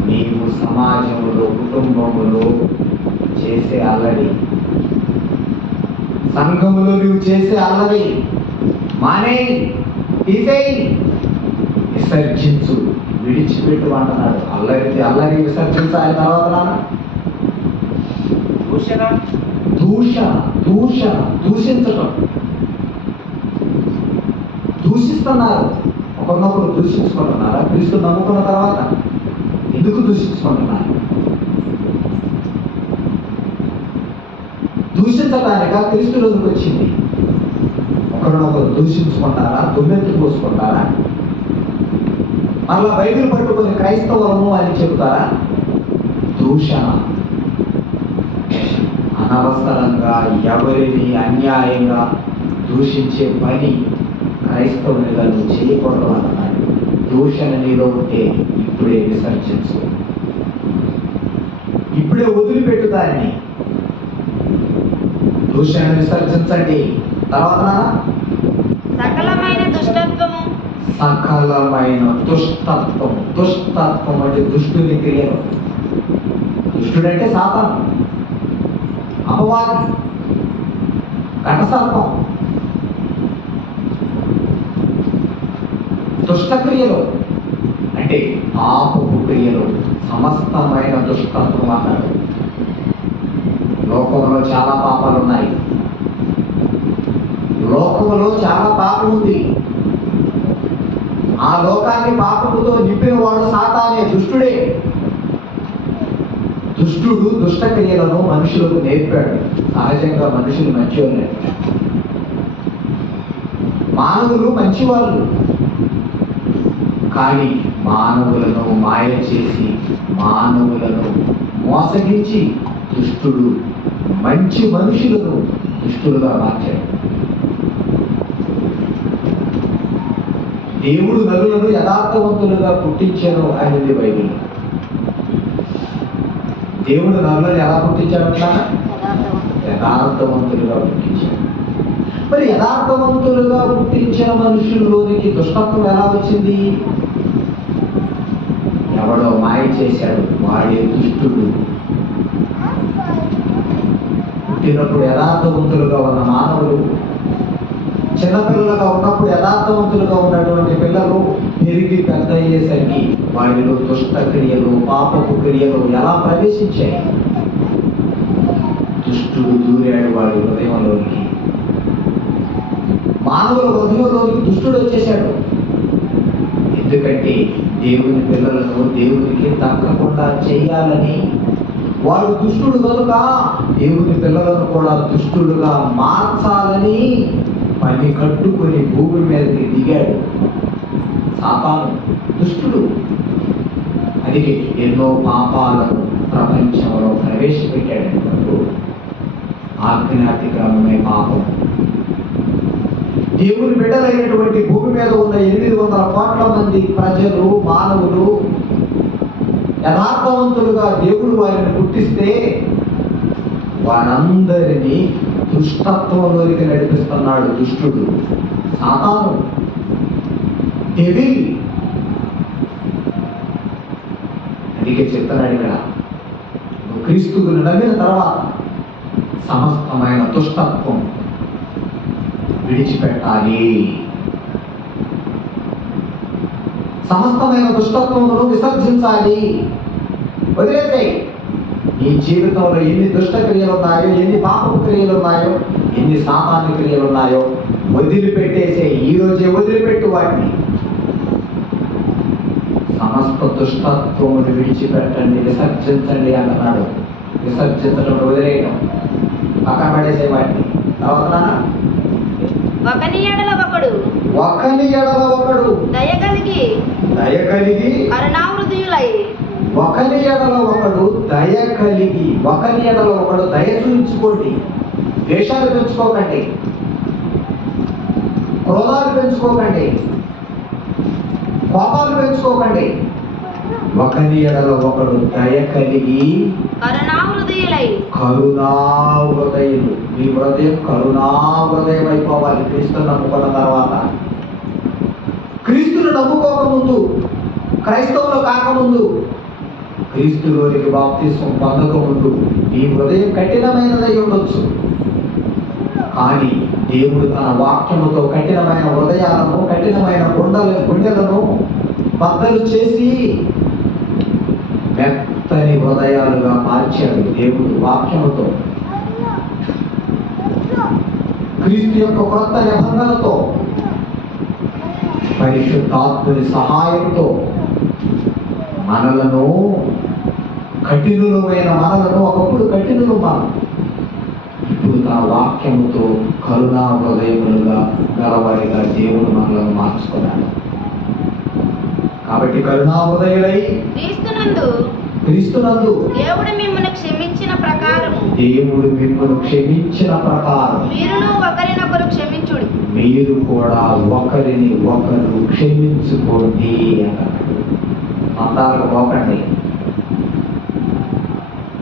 నీవు సమాజంలో, కుటుంబంలో చేసే అల్లరి, సంఘములో నువ్వు చేసే అల్లరి మానేయి, తీసేయి, విసర్జించు, విడిచిపెట్టు అంటున్నాడు. అల్లరి విసర్జించాలి. తర్వాత దూషించటం. దూషిస్తున్నారు, ఒకరినొకరు దూషించుకుంటున్నారా? క్రీస్తు నమ్ముకున్న తర్వాత ఎందుకు దూషించుకుంటున్నారు? దూషించడానిక క్రీస్తులోకి వచ్చింది? ఒకరినొకరు దూషించుకుంటారా? దుమ్మెత్తి పోసుకుంటారా? మళ్ళా బైబిల్ పట్టుకొని క్రైస్తవము అని చెబుతారా? దూషణ. అనవసరంగా ఎవరిని అన్యాయంగా దూషించే పని క్రైస్తవునిగా నువ్వు చేయకూడదు అన్నాడు. దూషణ నీలో ఉంటే ఇప్పుడే విసర్జించు, ఇప్పుడే వదిలిపెట్టు దాన్ని. దూషణ విసర్జించండి. తర్వాత సకలమైన దుష్టత్వము. సకలమైన దుష్టత్వం. దుష్టత్వం అంటే దుష్టుని క్రియలు. దుష్టుడంటే సాతాను, అపవాది, ఘటసర్పం. దుష్టక్రియలు అంటే పాపపు క్రియలు, సమస్తమైన దుష్టత్వం అన్నాడు. లోకంలో చాలా పాపాలు ఉన్నాయి, లోకంలో చాలా పాపం ఉంది. ఆ లోకాన్ని పాపముతో నింపిన వాడు సాతానే, దుష్టుడే. దుష్టుడు దుష్ట క్రియలను మనుషులకు నేర్పాడు. సహజంగా మనుషులు మంచివాళ్ళు, మానవులు మంచివాళ్ళు. కానీ మానవులను మాయ చేసి, మానవులను మోసగించి దుష్టుడు మంచి మనుషులను దుష్టులుగా మార్చాడు. దేవుడు నరులను యథార్థవంతులుగా పుట్టించాను అనేది బైబిల్. దేవుడు నరులను ఎలా పుట్టించాడంట? యథార్థవంతులుగా పుట్టించాడు. మరి యథార్థవంతులుగా పుట్టించిన మనుషుల్లోనికి దుష్టత్వం ఎలా వచ్చింది? ఎవడో మాయ చేశాడు, వాడే దుష్టుడు. పుట్టినప్పుడు యథార్థవంతులుగా ఉన్న మానవులు, చిన్నపిల్లలుగా ఉన్నప్పుడు యథార్థవంతులుగా ఉన్నటువంటి పిల్లలు పెరిగి పెద్ద అయ్యేసరికి వాడిలో దుష్ట క్రియలు, పాపపు క్రియలు ఎలా ప్రవేశించాయి? దుష్టుడు దూరాడు వాడి హృదయంలోనికి, మానవుల హృదయంలోనికి దుష్టుడు వచ్చేశాడు. ఎందుకంటే దేవుని పిల్లలను దేవునికి దక్కకుండా చేయాలని వాడు దుష్టుడు కనుక దేవుని పిల్లలను కూడా దుష్టుడుగా మార్చాలని పని కట్టుకొని భూమి మీదకి దిగాడు సాతాను, దుష్టుడు. అందుకే ఎన్నో పాపాలను ప్రపంచంలో ప్రవేశపెట్టాడు. ఆజ్ఞాతిక్రమమే పాపం. దేవుని బిడ్డలైనటువంటి భూమి మీద ఉన్న 800 కోట్ల మంది ప్రజలు, మానవులు యథార్థవంతులుగా దేవుడు వారిని పుట్టిస్తే వారందరినీ దుష్టత్వంలోనికి నడిపిస్తున్నాడు దుష్టుడు, సాతాను, డెవిల్. అందుకే చెప్తున్నాడు ఇక్కడ, నువ్వు క్రీస్తుని నమ్మిన తర్వాత సమస్తమైన దుష్టత్వం విడిచిపెట్టాలి. సమస్తమైన దుష్టత్వమును విసర్జించాలి, వదిలేసాయి. నీ జీవితంలో ఎన్ని దుష్ట క్రియలు ఉన్నాయో, ఎన్ని పాపపు క్రియలు ఉన్నాయో, ఎన్ని సాతాను క్రియలు ఉన్నాయో వదిలిపెట్టేసే. ఈ రోజే వదిలిపెట్టు వాటిని. సమస్త దుష్టత్వమును విడిచిపెట్టండి, విసర్జించండి అంటున్నాడు. విసర్జించడం వదిలేయడం, పక్కన పడేసే వాటిని. ఒకని ఎడల ఒకడు దయగలిగి కరుణాహృదయులై. ఒకని ఎడల ఒకడు దయ కలిగి, ఒకని ఎడల ఒకడు దయ చూపించుకోండి. ద్వేషాలు పెంచుకోకండి, క్రోధాలు పెంచుకోకండి, కోపాలు పెంచుకోకండి. ఒకని ఎడల ఒకడు దయ కలిగి కరుణాహృదయులై. కరుణాహృదయులు. మీ హృదయం కరుణాహృదయం అయిపోవాలి. క్రీస్తుని నమ్ముకున్న తర్వాత, క్రీస్తును నమ్ముకోకముందు, క్రైస్తవులు కాకముందు, క్రీస్తులోనికి బాప్తిస్మం పొందకముందు ఈ హృదయం కఠినమైనదై ఉండొచ్చు. కానీ దేవుడు తన వాక్యముతో కఠినమైన హృదయాలను, కఠినమైన గుండెలను బద్దలు చేసి మెత్తని హృదయాలుగా మార్చాడు దేవుడు వాక్యముతో. క్రీస్తు యొక్క క్రొత్త నిబంధనతో, పరిశుద్ధాత్మని సహాయంతో మనలను, కఠినులమైన మనలను, ఒకప్పుడు కఠినులు మనం, ఇప్పుడు తన వాక్యముతో కరుణా హృదయములుగా గలవారిగా దేవుడు మనలను మార్చుకున్నాడు. కాబట్టి కరుణా హృదయులై క్రీస్తునందు దేవుడు మిమ్మల్ని క్షమించిన ప్రకారం మీరును ఒకరినొకరు క్షమించుడి. మీరు కూడా ఒకరిని ఒకరు క్షమించుకోండి అన్నాడు. మందాలకు పోకండి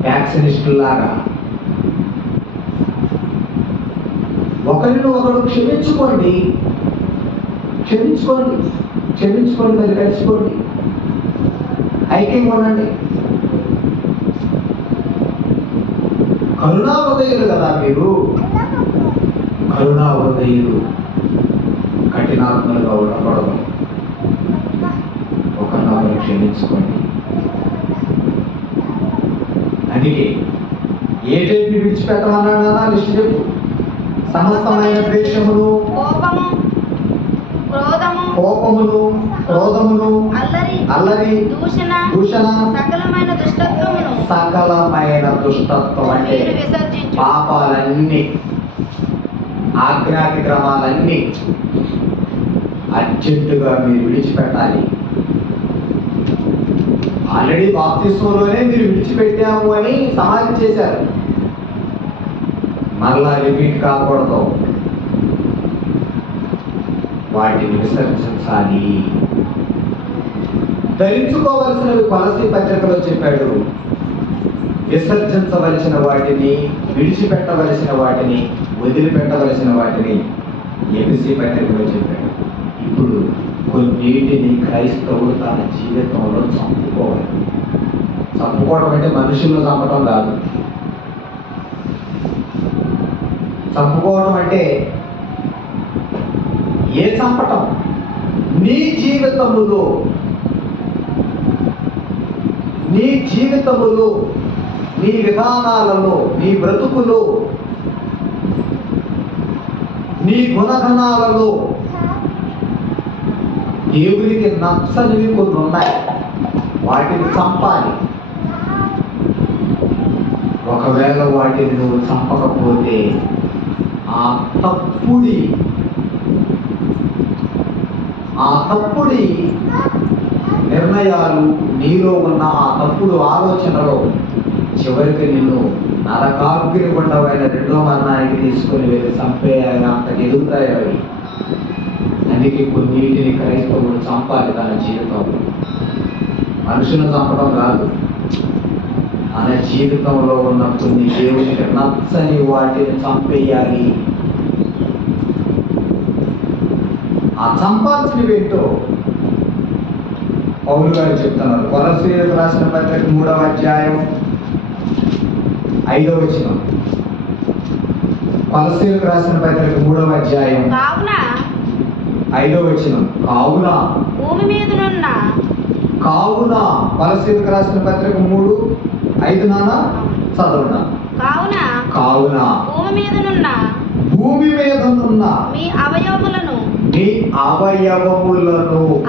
వ్యాక్సినిస్టులాగా. ఒకరిని ఒకరు క్షమించుకోండి, క్షమించుకోండి, క్షమించుకోండి, మరి కలిసిపోండి, ఐక్యంగా ఉండండి. కరుణా హృదయులు కదా మీరు, కరుణా హృదయులు కఠినాత్మలుగా ఉండకూడదు. ఒకరినొకరు క్షమించుకోండి. అందుకే ఏటేంటి విడిచిపెట్టమన్నా లిస్ట్ చెప్పు. సమస్తమైన ద్వేషమును, కోపము, కోపమును, క్రోధమును, అల్లరి, దూషణ, సకలమైన దుష్టత్వమును సకలమైన దుష్టత్వం అంటే మీరు విసర్జించు. పాపాలన్నీ, ఆజ్ఞాతిక్రమాలన్నీ అర్జెంటుగా మీరు విడిచిపెట్టాలి. ఆల్రెడీ బాప్తిస్మంలోనే మీరు విడిచిపెట్టాము అని సమాధి చేశారు. మరలా రిపీట్ కాకూడదు. వాటిని విసర్జించాలి. ధరించుకోవలసినవి కొలసీ పత్రికలో చెప్పాడు. విసర్జించవలసిన వాటిని, విడిచిపెట్టవలసిన వాటిని, వదిలిపెట్టవలసిన వాటిని ఎఫెసీ పత్రికలో చెప్పాడు. ఇప్పుడు కొన్నిటిని క్రైస్తవుడు తన జీవితంలో చంపుకోవాలి. చంపుకోవడం అంటే మనుషులను చంపడం కాదు. చంపుకోవడం అంటే ఏ చంపటం? నీ జీవితములో, నీ జీవితములో, నీ విధానాలలో, నీ బ్రతుకులో, నీ గుణగణాలలో దేవునికి నచ్చనివి కొన్ని ఉన్నాయి. వాటిని చంపాలి. ఒకవేళ వాటిని నువ్వు చంపకపోతే ఆ తప్పుడి నిర్ణయాలు, నీలో ఉన్న ఆ తప్పుడు ఆలోచనలో చివరికి నిన్ను నరకాగ్ని గుండమైన రెండో మరణానికి తీసుకొని వెళ్ళి చంపేయాలి. అంతకు ఎదుగుతాయి అవి. అందుకే కొన్నిటిని క్రైస్తవుడు చంపాలి తన జీవితంలో. మనుషులను చంపడం కాదు, మన జీవితంలో ఉన్న కొన్ని దేవునికి నచ్చని వాటిని చంపేయాలి. ఆ చంపాల్సినవి ఏంటో పౌలు గారు చెప్తున్నారు. కొలస్సీయులకు రాసిన పత్రిక 3వ అధ్యాయం 5వ వచనం. కొలస్సీయులకు రాసిన పత్రిక 3వ అధ్యాయం కావున 5వ వచనం. భూమి మీదనున్న కొలస్సీయులకు రాసిన పత్రిక 3:5 నాన్న చదవనా. కావున భూమి మీదనున్న మీ అవయవములను,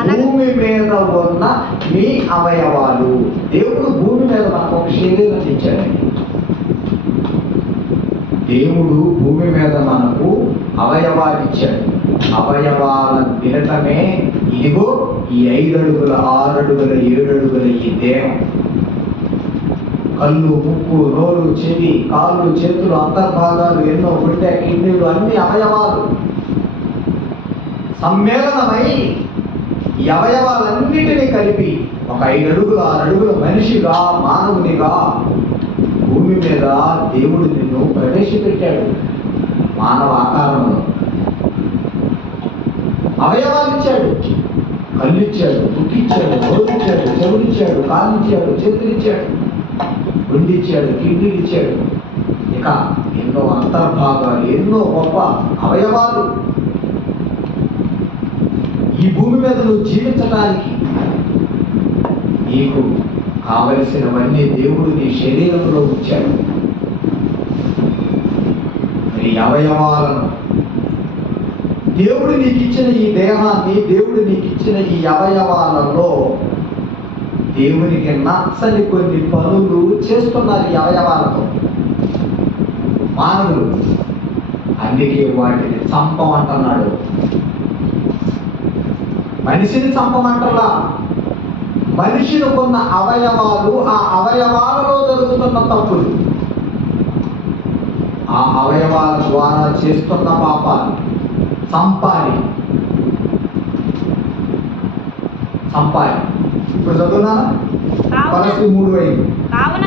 భూమి మీద ఉన్న మీ అవయవాలు. దేవుడు భూమి మీద మనకు ఒక శరీరం ఇచ్చాడండి. దేవుడు భూమి మీద మనకు అవయవాలు ఇచ్చాడు. అవయవాలను వినటమే ఇదిగో ఈ 5 అడుగుల 6 అడుగుల 7 అడుగుల ఈ దేహం. కళ్ళు, ముక్కు, నోరు, చెవి, కాళ్ళు, చేతులు, అంతర్భాగాలు, ఎన్నో గుండె, కిడ్నీలు, అన్ని అవయవాలు సమ్మేళనమై ఈ అవయవాలన్నిటినీ కలిపి ఒక 5 అడుగుల 6 అడుగుల మనిషిగా, మానవునిగా భూమి మీద దేవుడు నిన్ను ప్రవేశపెట్టాడు. మానవ ఆకారంలో అవయవాలు ఇచ్చాడు. కళ్ళు ఇచ్చాడు, ముక్కిచ్చాడు, నోరిచ్చాడు, చెవులిచ్చాడు, కాళ్ళిచ్చాడు, చేతులిచ్చాడు, గుండిచ్చాడు, కిడ్నీలు ఇచ్చాడు. ఇక ఎన్నో అంతర్భాగాలు, ఎన్నో గొప్ప అవయవాలు. ఈ భూమి మీద నువ్వు జీవించడానికి నీకు కావలసినవన్నీ దేవుడు నీ శరీరంలో ఉంచాడు. నీ అవయవాలను, దేవుడు నీకు ఇచ్చిన ఈ దేహాన్ని, దేవుడు నీకు ఇచ్చిన ఈ అవయవాలలో దేవునికి నచ్చని కొన్ని పనులు చేస్తున్నారు ఈ అవయవాలతో మానవులు. అందుకే వాటిని చంపమంటున్నాడు. మనిషిని చంపమంటలా, మనిషిని కొన్న అవయవాలు, ఆ అవయవాలలో జరుగుతున్న తప్పులు, ఆ అవయవాల ద్వారా చేస్తున్న పాపాలు చంపాలి. ఇప్పుడు చదువునా? కావున 3:5. కావున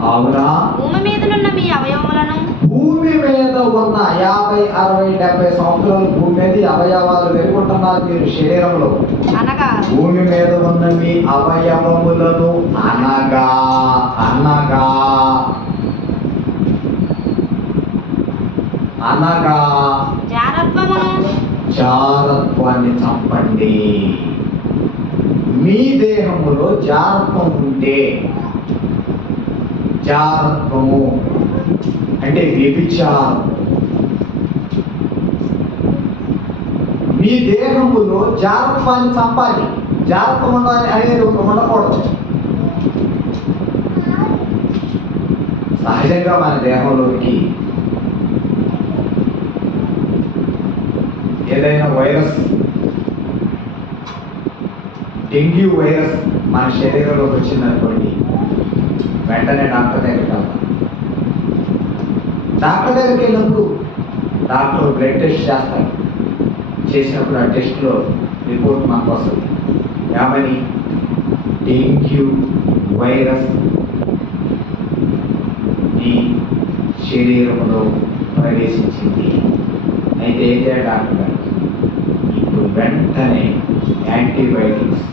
కావున భూమి మీదనున్న మీ అవయవములను భూమి మీద ఉన్న 50, 60, 70 సంవత్సరాలు భూమి మీద ఈ అవయవాలు వెలుగుంటున్నారు మీరు శరీరంలో. అనగా భూమి మీద ఉన్న మీ అవయవములను అనగా అనగా అనగా జారత్వాన్ని చంపండి. మీ దేహములో జారత్వం ఉంటే, జారత్వము అంటే వ్యభిచారం, మీ దేహములో జారత్వాన్ని చంపాలి. జారత్వం ఉండాలి అనేది ఉండకూడదు. సహజంగా మన దేహంలోకి ఏదైనా వైరస్, డెంగ్యూ వైరస్ మన శరీరంలోకి వచ్చిందనుకోండి, వెంటనే డాక్టర్ దగ్గరికి వెళ్తాం. డాక్టర్ దగ్గరికి వెళ్ళినప్పుడు డాక్టర్ బ్లడ్ టెస్ట్ చేస్తారు. చేసినప్పుడు ఆ టెస్ట్లో రిపోర్ట్ మనకు వస్తుంది. ఏమని? డెంగ్యూ వైరస్ ఈ శరీరంలో ప్రవేశించింది. అయితే ఏం చేయాలి డాక్టర్ గారు? ఇప్పుడు వెంటనే యాంటీబయాటిక్స్,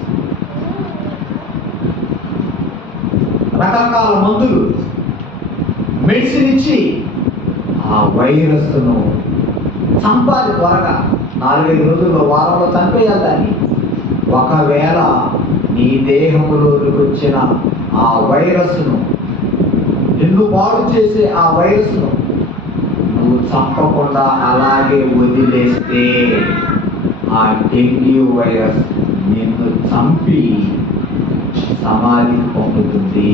రకరకాల మందులు, మెడిసిన్ ఇచ్చి ఆ వైరస్ను చంపాలి త్వరగా. 4-5 రోజుల్లో, వారంలో చంపేయాలి దాన్ని. ఒకవేళ నీ దేహంలోకి వచ్చిన ఆ వైరస్ను, నిన్ను పాడు చేసే ఆ వైరస్ను నువ్వు చంపకుండా అలాగే వదిలేస్తే ఆ డెంగ్యూ వైరస్ నిన్ను చంపి సమాధికి పంపుతుంది.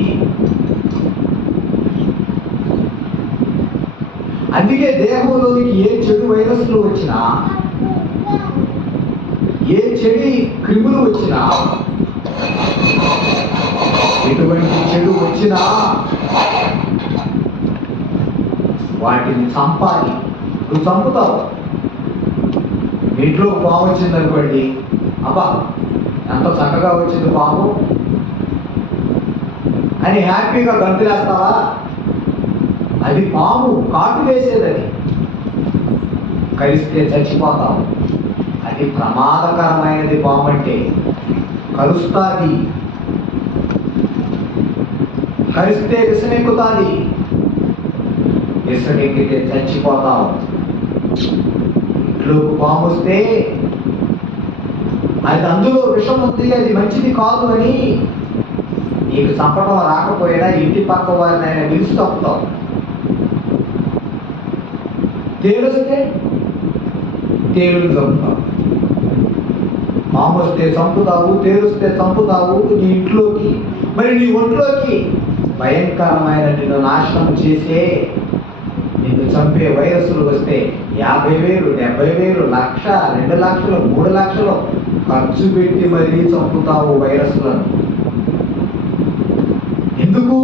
అందుకే దేహంలోనికి ఏ చెడు వైరస్లు వచ్చినా, ఏ చెడు క్రిములు వచ్చినా, ఎటువంటి చెడు వచ్చినా వాటిని చంపాలి. నువ్వు చంపుతావు. ఇంట్లో పాము వచ్చింది అనుకోండి, అబ్బా ఎంత చక్కగా వచ్చింది పాము అని హ్యాపీగా గంతులేస్తావా? అది పాము, కాటు వేసేదని. కలిస్తే చచ్చిపోతావు. అది ప్రమాదకరమైనది. పాము అంటే కలుస్తుంది, కరిస్తే విషమెక్కుతుంది. విషమెక్కితే చచ్చిపోతావు. ఇంట్లో పాము వస్తే అది అందులో విషం ఉంది, అది మంచిది కాదు అని నీకు చంపడం రాకపోయినా ఇంటి పక్క వారిని ఆయన పిలిచి చంపుతావు. తేలుస్తే తేలుని చంపుతావు. పాము వస్తే చంపుతావు, తేలుస్తే చంపుతావు. నీ ఇంట్లోకి, మరి నీ ఒంట్లోకి భయంకరమైన నిన్ను నాశనం చేసే, నిన్ను చంపే వైరస్లు వస్తే 50,000, 70,000, 1,00,000, 2 లక్షలు, 3 లక్షలు ఖర్చు పెట్టి మరీ చంపుతావు వైరస్లను. ఎందుకు?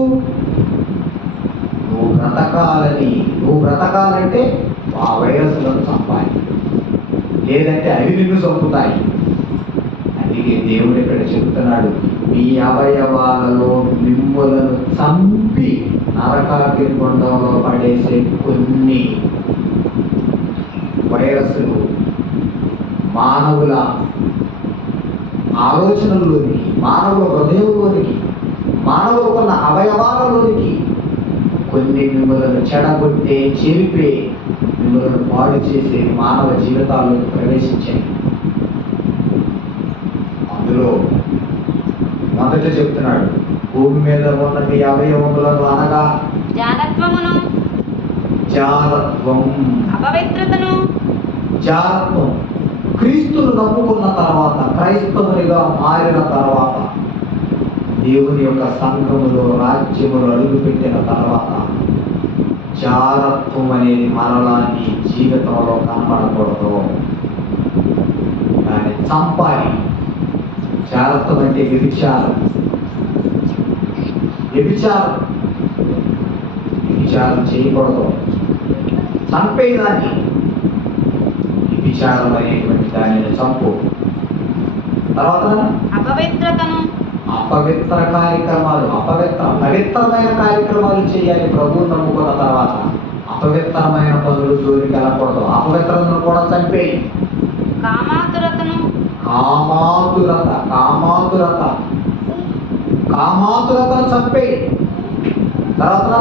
నువ్వు బ్రతకాలని. నువ్వు బ్రతకాలంటే ఆ వైరస్లను చంపాలి, లేదంటే అవి నిన్ను చంపుతాయి. అందుకే దేవుడు ఇక్కడ చెప్తున్నాడు, మీ అవయవాలలో మిమ్ములను చంపి నరకాగ్ని గుండంలో పడేసే కొన్ని వైరస్లు మానవుల ఆలోచనల్లోనికి, మానవుల హృదయంలోనికి, మానవులకున్న అవయవాలలోనికి కొన్ని మిమ్మల్ని చెడగొట్టే, చెరిపే, మిమ్మల్ని పాడు చేసే మానవ జీవితాల్లోకి ప్రవేశించాయి. అందులో మొదట చెప్తున్నాడు, భూమి మీద ఉన్న మీ అవయవములను అనగా జారత్వమును, జారత్వం, అపవిత్రతను, జారత్వం. క్రీస్తును నమ్ముకున్న తర్వాత, క్రైస్తవునిగా మారిన తర్వాత, దేవుని యొక్క సంఘములో, రాజ్యములో అడుగుపెట్టిన తర్వాత జారత్వం అనేది మరలా నీ జీవితంలో కనపడకూడదు. దాన్ని చంపాలి. జారత్వం అంటే వ్యభిచారం. వ్యభిచారం చేయకూడదు. చంపేదాన్ని. వ్యభిచారం అనేటువంటి దానిని చంపు. తర్వాత అపవిత్రతను పవిత్రమైన కార్యక్రమాలు చేయాలి. ప్రభువు నమ్ముకున్న తర్వాత అపవిత్రమైన పనులు జోలికి వెళ్ళకూడదు. అపవిత్రతను కూడా చంపేయి. కామాతురతను కామాతురతను చంపేయి. తర్వాత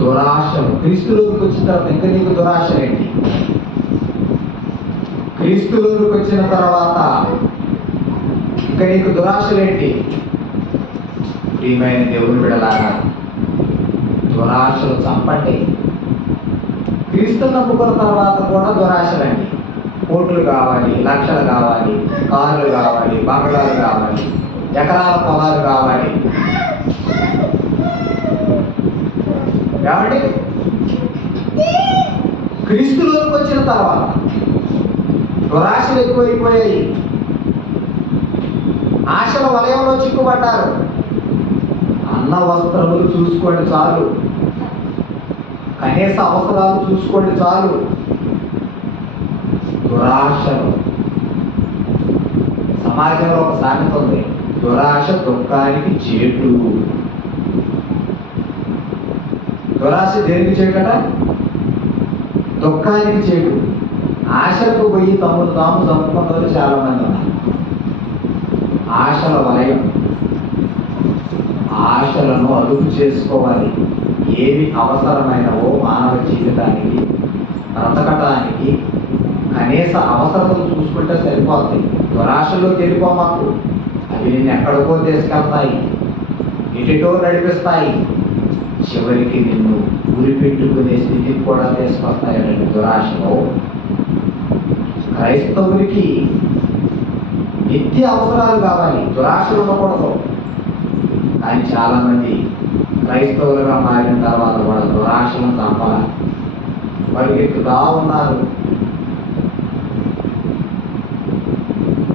దురాశలు. క్రీస్తులోకి వచ్చిన తర్వాత ఇంకా నీకు దురాశ ఏంటి? క్రీస్తులోకి వచ్చిన తర్వాత ఇంకా నీకు దురాశలేంటి? ప్రియమైన దేవుని బిడ్డలారా, దురాశలు చంపండి. క్రీస్తు నమ్ముకున్న తర్వాత కూడా దురాశలండి. కోట్లు కావాలి, లక్షలు కావాలి, కార్లు కావాలి, బంగ్లాలు కావాలి, ఎకరాల పొలాలు కావాలి. కాబట్టి క్రీస్తులోకి వచ్చిన తర్వాత దురాశలు ఎక్కువైపోయాయి. ఆశల వలయంలో చిక్కుపడ్డారు. అన్న వస్త్రములు చూసుకోండి చాలు, కనీస అవసరాలు చూసుకోండి చాలు. దురాశలు. సమాజంలో ఒక సామెత ఉంది, దురాశ దుఃఖానికి చేటు. దురాశ దేనికి చేటట? దుఃఖానికి చేటు. ఆశలకు పోయి తమను తాము చంపుకున్న వాళ్ళు చాలా మంది ఉన్నారు. ఆశల వలయం. ఆశలను అదుపు చేసుకోవాలి. ఏవి అవసరమైనవో మానవ జీవితానికి, బ్రతకటానికి కనీస అవసరతలు చూసుకుంటే సరిపోతాయి. దురాశల్లోకి వెళ్ళిపోమాకు. అవి నిన్ను ఎక్కడికో తీసుకెళ్తాయి, ఎటుటో నడిపిస్తాయి. చివరికి నిన్ను ఉరిపెట్టుకునే స్థితికి కూడా తీసుకొస్తాయండి దురాశలో. క్రైస్తవునికి నిత్య అవసరాలు కావాలి, దురాశలు ఉండకూడదు. కానీ చాలామంది క్రైస్తవులుగా మారిన తర్వాత కూడా దురాశలను చంపాలి, పరిగెత్తుతా ఉన్నారు.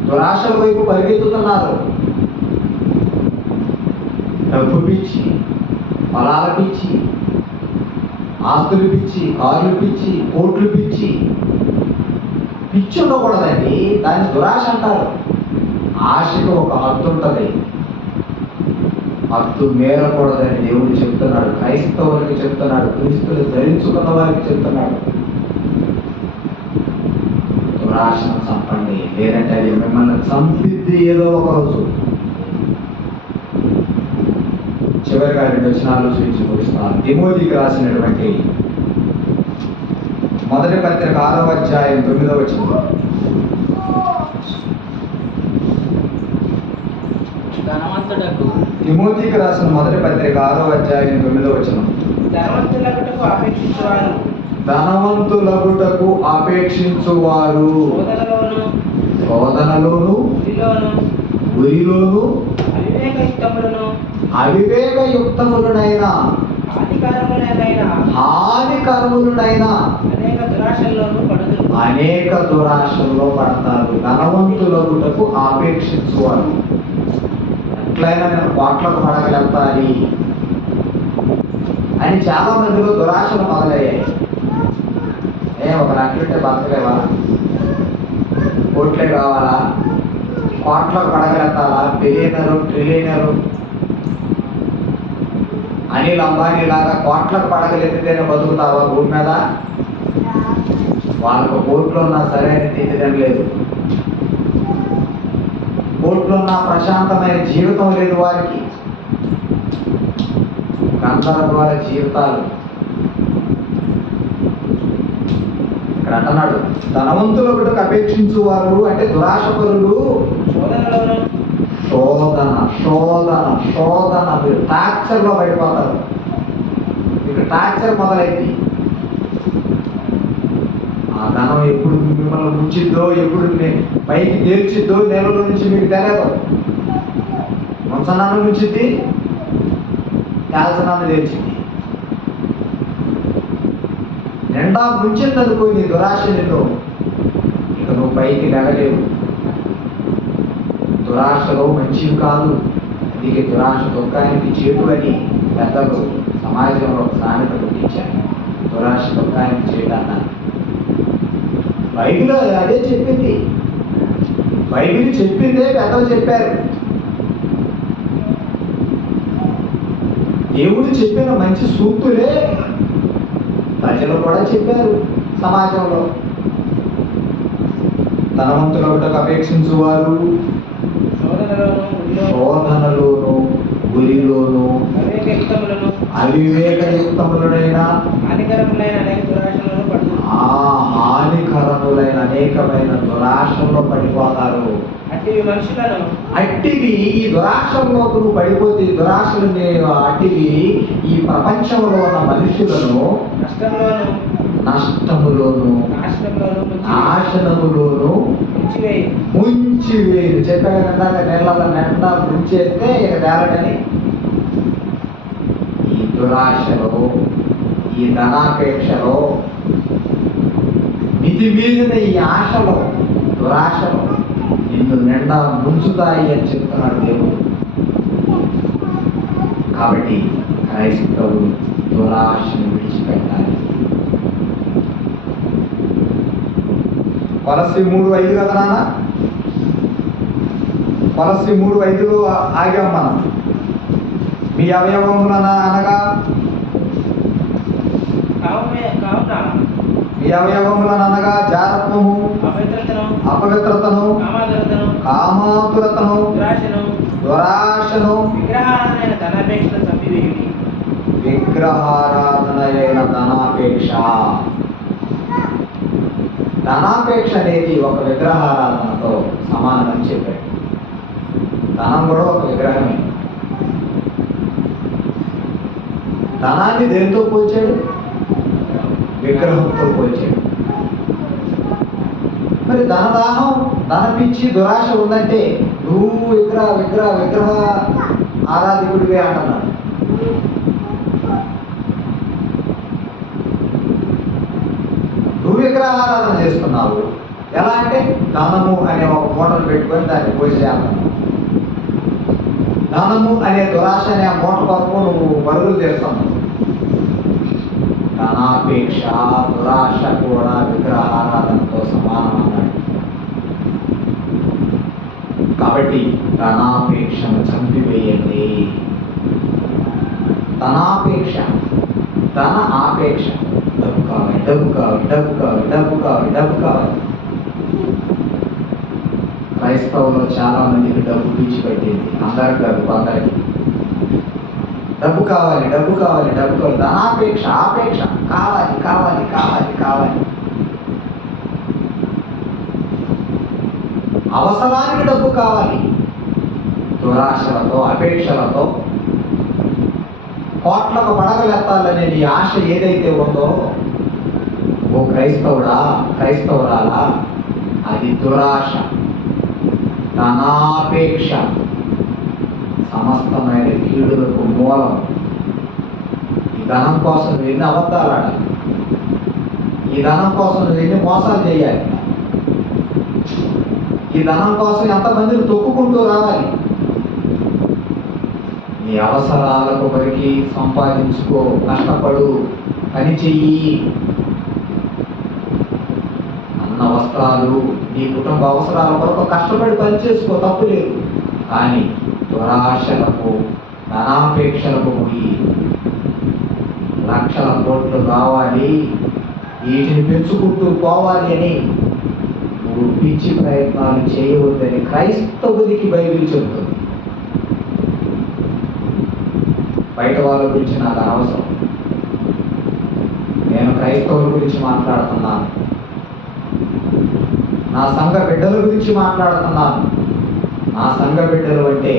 దురాశల వైపు పరిగెత్తుతున్నారు. డబ్బు పిచ్చి, పొలాల పిచ్చి, ఆస్తులు పిచ్చి, కార్లు పిచ్చి, కోట్లు పిచ్చి. పిచ్చి ఉండకూడదండి, దాన్ని దురాశ అంటారు. ఆశకు ఒక హద్దు ఉంటుంది, హద్దు మేరకూడదని దేవుడు చెప్తున్నాడు. క్రైస్తవులకి చెప్తున్నాడు, క్రీస్తులు ధరించుకున్న వారికి చెప్తున్నాడు. దురాశను చంపండి, లేదంటే అది మిమ్మల్ని చంపిద్ది ఏదో ఒక రోజు. చివరిగా 2 వచనాలు చూపించి ముగిస్తున్నాను. తిమోతికి రాసినటువంటి మొదటి పత్రిక 6వ అధ్యాయం 9వ వచనం. ధనవంతుడకు తిమోతికి రాసిన మొదటి పత్రిక 6వ అధ్యాయం 9వ వచనం. ధనవంతులకుటకు అపేక్షించువారు, ధనవంతులగుటకు అపేక్షించువారు శోధనలోను, ఉరిలోను, అవివేకయుక్తములనైన హానికరములనైన అనేక దురాశల్లో పడతారు. ధనవంతులగుటకు ఆపేక్షించువారు. ఎట్లయినా నేను కోట్లకు పడగలుగుతాయి అని చాలా మందిలో దురాశలు మొదలయ్యాయి. 1 లక్ష ఉంటే బతకలేవా? కోట్లే కావాలా? కోట్లకు పడగలుగుతారా? బిలియనరు, ట్రిలియనరు, అనిల్ అంబానీ లాగా కోట్లకు పడగలెత్తితేనే బతుకుతావా భూమి మీద? వాళ్ళకు కోట్లు ఉన్నా సరైన తీర్చడం లేదు, కోట్లున్నా ప్రశాంతమైన జీవితం లేదు వారికి. గందరగోళ జీవితాలు. ఇక్కడ అంటున్నాడు, ధనవంతులకు అపేక్షించువారు అంటే దురాశపరులు. శోధన శోధన శోధన. మీరు టార్చర్లో పడిపోతారు. మీకు టార్చర్ మొదలైంది. ఆ ధనం ఎప్పుడు మిమ్మల్ని ముంచిద్దో, ఎప్పుడు పైకి తేల్చిద్దో నెలలో నుంచి మీకు తెలియదు. వంశనాన్ని ముంచిద్ది, కాల్సనాన్ని తేల్చింది. నిండా ముంచింది అనుకో నీ దురాశ నిన్ను, ఇక నువ్వు పైకి లేగలేవు. దురాశలో మంచివి కాదు. అందుకే దురాశ దుఃఖానికి చేటు అని పెద్దలు సమాజంలో ఒక సామెత గుర్తించారు. దురాశ దుఃఖానికి చేటు అన్నారు. బైబిల్ అదే చెప్పింది. బైబిల్ చెప్పిందే పెద్దలు చెప్పారు. దేవుడు చెప్పిన మంచి సూక్తులే ప్రజలు కూడా చెప్పారు సమాజంలో. ధనవంతులకు అపేక్షించువారు శోధనలోను గురిలోను అవివేకయుక్తములైన హానికరములైన అనేకమైన దురాశల్లో పడిపోతారు. అట్టివి ఈ దురాశల్లోకి నువ్వు పడిపోతే ఈ దురాశలు అట్టివి ఈ ప్రపంచంలో ఉన్న మనుషులను నష్టములోను నాశనములోను ముంచివేయదు. చెప్పాను కదా, నెలల నిండా ముంచేస్తే ఇక తేలటని. ఈ దురాశలో ఈ ధనాపేక్షలో మితి మీదిన ఈ ఆశలో దురాశలో నిన్ను నిండా ముంచుతాయి అని చెప్తున్నాడు దేవుడు. కాబట్టి క్రైస్తవులు దురాశను విడిచిపెట్టాలి. కొలస్సీ 3:5 కదా నాన్న? కొలస్సీ 3:5లో ఆగాం మనం. మీ అవయవములన అనగా మీ అవయవములను అనగా జారత్వము, అపవిత్రతను, కామాతురతను, దురాశను, విగ్రహారాధన అయిన ధనాపేక్ష. ధనాపేక్ష అనేది ఒక విగ్రహారాధనతో సమానమని చెప్పాడు. ధనం కూడా ఒక విగ్రహమే. ధనాన్ని దేనితో పోల్చాడు? విగ్రహంతో పోల్చాడు. మరి ధనదాహం, ధనపిచ్చి, దురాశ ఉందంటే నువ్వు విగ్రహ ఆరాధికుడివే అంటున్నాడు. నువ్వు విగ్రహారాధన చేస్తున్నావు. ఎలా అంటే ధనము అనే ఒక మూటను పెట్టుకొని దాన్ని పూజ చేస్తున్నావు. ధనము అనే దురాశ అనే ఆ మూట కొరకు నువ్వు పరుగులు చేస్తున్నావు. ధనాపేక్ష, దురాశ కూడా విగ్రహారాధనతో సమానం అన్నాడు. కాబట్టి ధనాపేక్షను చంపివేయండి. ధనాపేక్ష, ధన ఆపేక్ష. డబ్బు కావాలి, డబ్బు కావాలి, డబ్బు కావాలి, డబ్బు కావాలి, డబ్బు కావాలి. క్రైస్తవులో చాలా మందికి డబ్బు పిచ్చిపెట్టింది. అందరికి డబ్బు, అందరికి డబ్బు కావాలి, డబ్బు కావాలి, డబ్బు కావాలి. ధనాపేక్ష, ఆపేక్ష, కావాలి కావాలి కావాలి కావాలి. అవసరానికి డబ్బు కావాలి. దురాశలతో, అపేక్షలతో కోట్లకు పడగలెత్తాలనే నీ ఆశ ఏదైతే ఉందో, ఓ క్రైస్తవుడా, క్రైస్తవురాలా, అది దురాశ, ధనాపేక్ష, సమస్తమైన కీడులకు మూలం. ఈ ధనం కోసం నువ్వు ఎన్ని అబద్ధాలు ఆడాలి, ఈ ధనం కోసం నువ్వు ఎన్ని మోసాలు చేయాలి, ఈ ధనం కోసం ఎంతమందిని తొక్కుకుంటూ రావాలి. నీ అవసరాలకు వరకు సంపాదించుకో, కష్టపడు, పని చెయ్యి. అన్న వస్త్రాలు, నీ కుటుంబ అవసరాల కొరకు కష్టపడి పని చేసుకో, తప్పు లేదు. కానీ దురాశలకు, ధనాపేక్షలకు పోయి లక్షల కోట్లు కావాలి, వీటిని పెంచుకుంటూ పోవాలి అని నువ్వు పిచ్చి ప్రయత్నాలు చేయవద్దని క్రైస్తవుడికి బైబిల్ చెబుతుంది. బయట వాళ్ళ గురించి నాకు అనవసరం. నేను క్రైస్తవుల గురించి మాట్లాడుతున్నాను. నా సంఘ బిడ్డల గురించి మాట్లాడుతున్నాను. నా సంఘ బిడ్డలు అంటే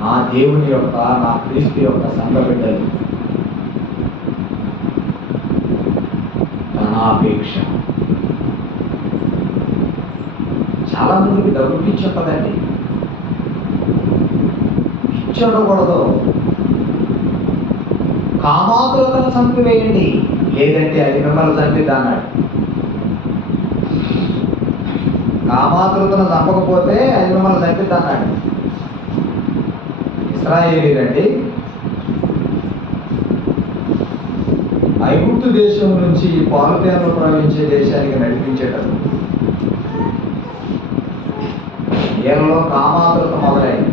నా దేవుని యొక్క, నా క్రీస్తు యొక్క సంఘ బిడ్డలు. ధనాపేక్ష. చాలా మందికి డబ్బు పిచ్చి చెప్పదండి. పిచ్చి ఉండకూడదు. కామాతురతను చంపివేయండి, లేదంటే అది మిమ్మల్ని చంపిద్ది అన్నాడు. కామాతురతను చంపకపోతే అది మిమ్మల్ని చంపిద్ది అన్నాడు. ఇశ్రాయేలీయులండి ఐగుప్తు దేశం నుంచి పాలుతేనలు ప్రవహించే దేశానికి నడిపించేటప్పుడు వీళ్ళలో కామాతురత మొదలైంది.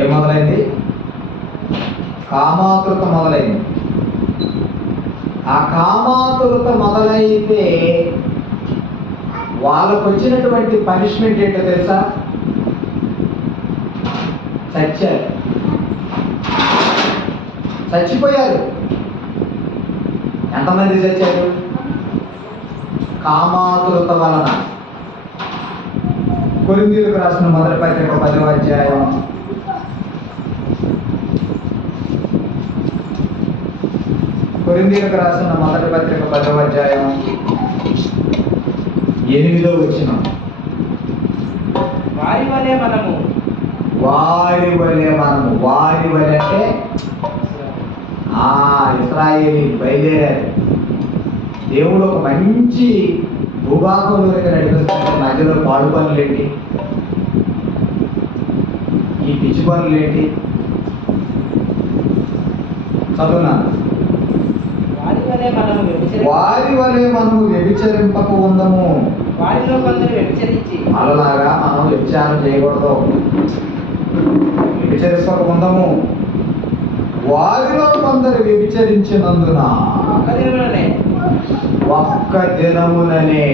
ఏం మొదలైంది? కామాతురత మొదలైంది. ఆ కామాతురత మొదలైతే వాళ్ళకు వచ్చినటువంటి పనిష్మెంట్ ఏంటో తెలుసా? చచ్చారు, చచ్చిపోయారు. ఎంతమంది చచ్చారు? కామాతురత వలన. కొరింథీయులకు రాసిన మొదటి పత్రిక 10వ అధ్యాయం కొరింథీయులకు రాసిన మొదటి పత్రిక 10వ అధ్యాయం 8వ వచనం. వారి వలె మనము వారి వలె మనము. వారి వలె అంటే ఇశ్రాయేలీ బయలుదేరారు. దేవుడు ఒక మంచి భూభాగంలోకి నడిపిస్తున్న మధ్యలో పాడు పనులేంటి, ఈ పిచ్చి పనులేంటి? చదువున్నాను. వారి వలె మనము వ్యభిచరింపక ఉందము. వారిలో కొందరు వ్యభిచరించి అలాగా మనం వ్యభిచారం చేయకూడదు, వ్యభిచరింపక ఉందము. వారిలో కొందరు వ్యభిచరించినందున ఒక్క దినముననే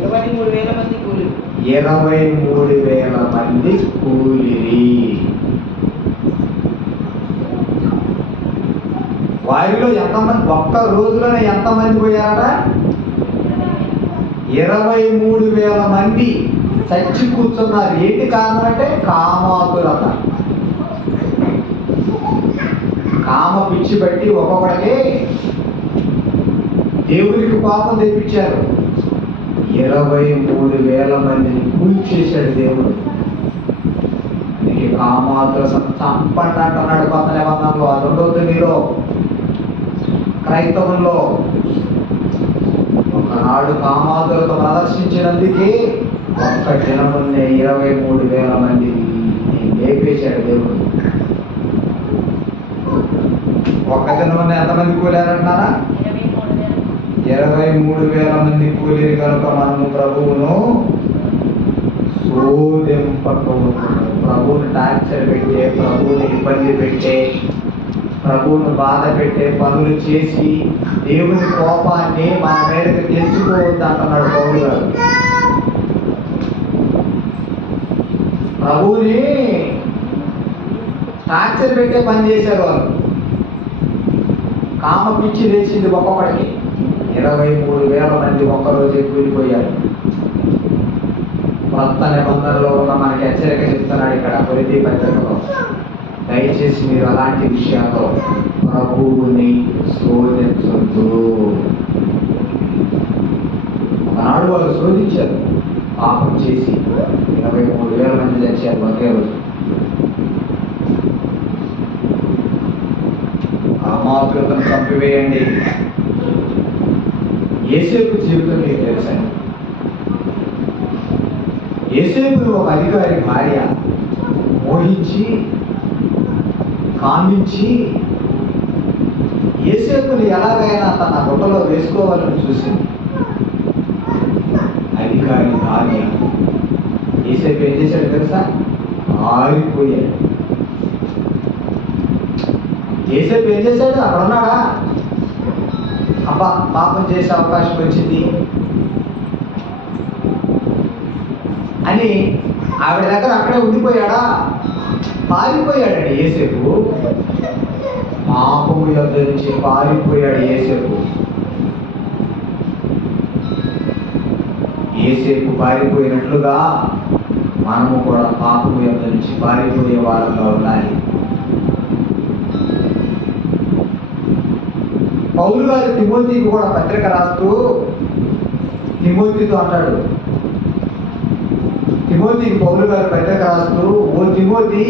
23,000 మంది కూలి 23,000 మంది కూలిరి. వారిలో ఎంతమంది? ఒక్క రోజులోనే ఎంతమంది పోయారట? 23,000 మంది చచ్చి కూర్చున్నారు. ఏంటి కారణం అంటే కామాతురత. కామ పిచ్చి బట్టి ఒక్కొక్కడికి దేవునికి పాపం తెప్పించారు. 23,000 మందిని కూల్చేశాడు దేవుడు. అందుకే కామాతురత చంపండి అంటున్నాడు కొత్త నిబంధనలో 2:9 క్రైస్తవంలో. ఒకనాడు కామాతురత ప్రదర్శించినందుకే ఒక్క దినమున్నే 23,000 మందిని లేపేశాడు దేవుడు. ఒక్క దినమున్నే ఎంతమంది కూలారంటున్నారా? 23,000 మంది కూలీలు కనుక మనము ప్రభువును శోధింపకూడదు. ప్రభువుని టార్చర్ పెట్టే, ప్రభువుని ఇబ్బంది పెట్టే, ప్రభువును బాధ పెట్టే పనులు చేసి దేవుని కోపాన్ని మన మీదకి తెచ్చుకోవద్దు అంటున్నాడు పౌలు గారు. ప్రభువుని టార్చర్ పెట్టే పని చేశారు వాళ్ళు. కామ పిచ్చి లేచింది ఒక్కొక్కడికి. 23,000 మంది ఒక్కరోజే కూలిపోయారు. కొత్త నిబంధనలో ఉన్న మనకి హెచ్చరిక చెప్తున్నాడు ఇక్కడ కొరింథీ పత్రికలో. దయచేసి మీరు అలాంటి విషయాల్లో ప్రభువుని శోధించొద్దు. ఒకనాడు వాళ్ళు శోధించారు, పాపం చేసి 23,000 మంది చచ్చారు ఒకే రోజు. కామాతురతను చంపివేయండి. యేసేపు జీవితం మీకు తెలుసండి. యేసేపును ఒక అధికారి భార్య మోహించి కామించి యేసేపుని ఎలాగైనా తన గుట్టలో వేసుకోవాలని చూసింది. అధికారి భార్య. యేసేపు ఏం చేశాడు తెలుసా? ఆరిపోయాడు. యేసేపు ఏం చేశాడు? అక్కడ ఉన్నాడా? అబ్బా పాపం చేసే అవకాశం వచ్చింది అని ఆవిడ దగ్గర అక్కడే ఉండిపోయాడా? పారిపోయాడండి యేసేపు. పాపము యొద్ద నుంచి పారిపోయాడు యేసేపు. యేసేపు పారిపోయినట్లుగా మనము కూడా పాపము యొద్ద నుంచి పారిపోయే వారంగా ఉండాలి. పౌలు గారు తిమోతికి కూడా పత్రిక రాస్తూ తిమోతితో అంటాడు. తిమోతికి పౌలు గారు పత్రిక రాస్తూ, ఓ తిమోతి,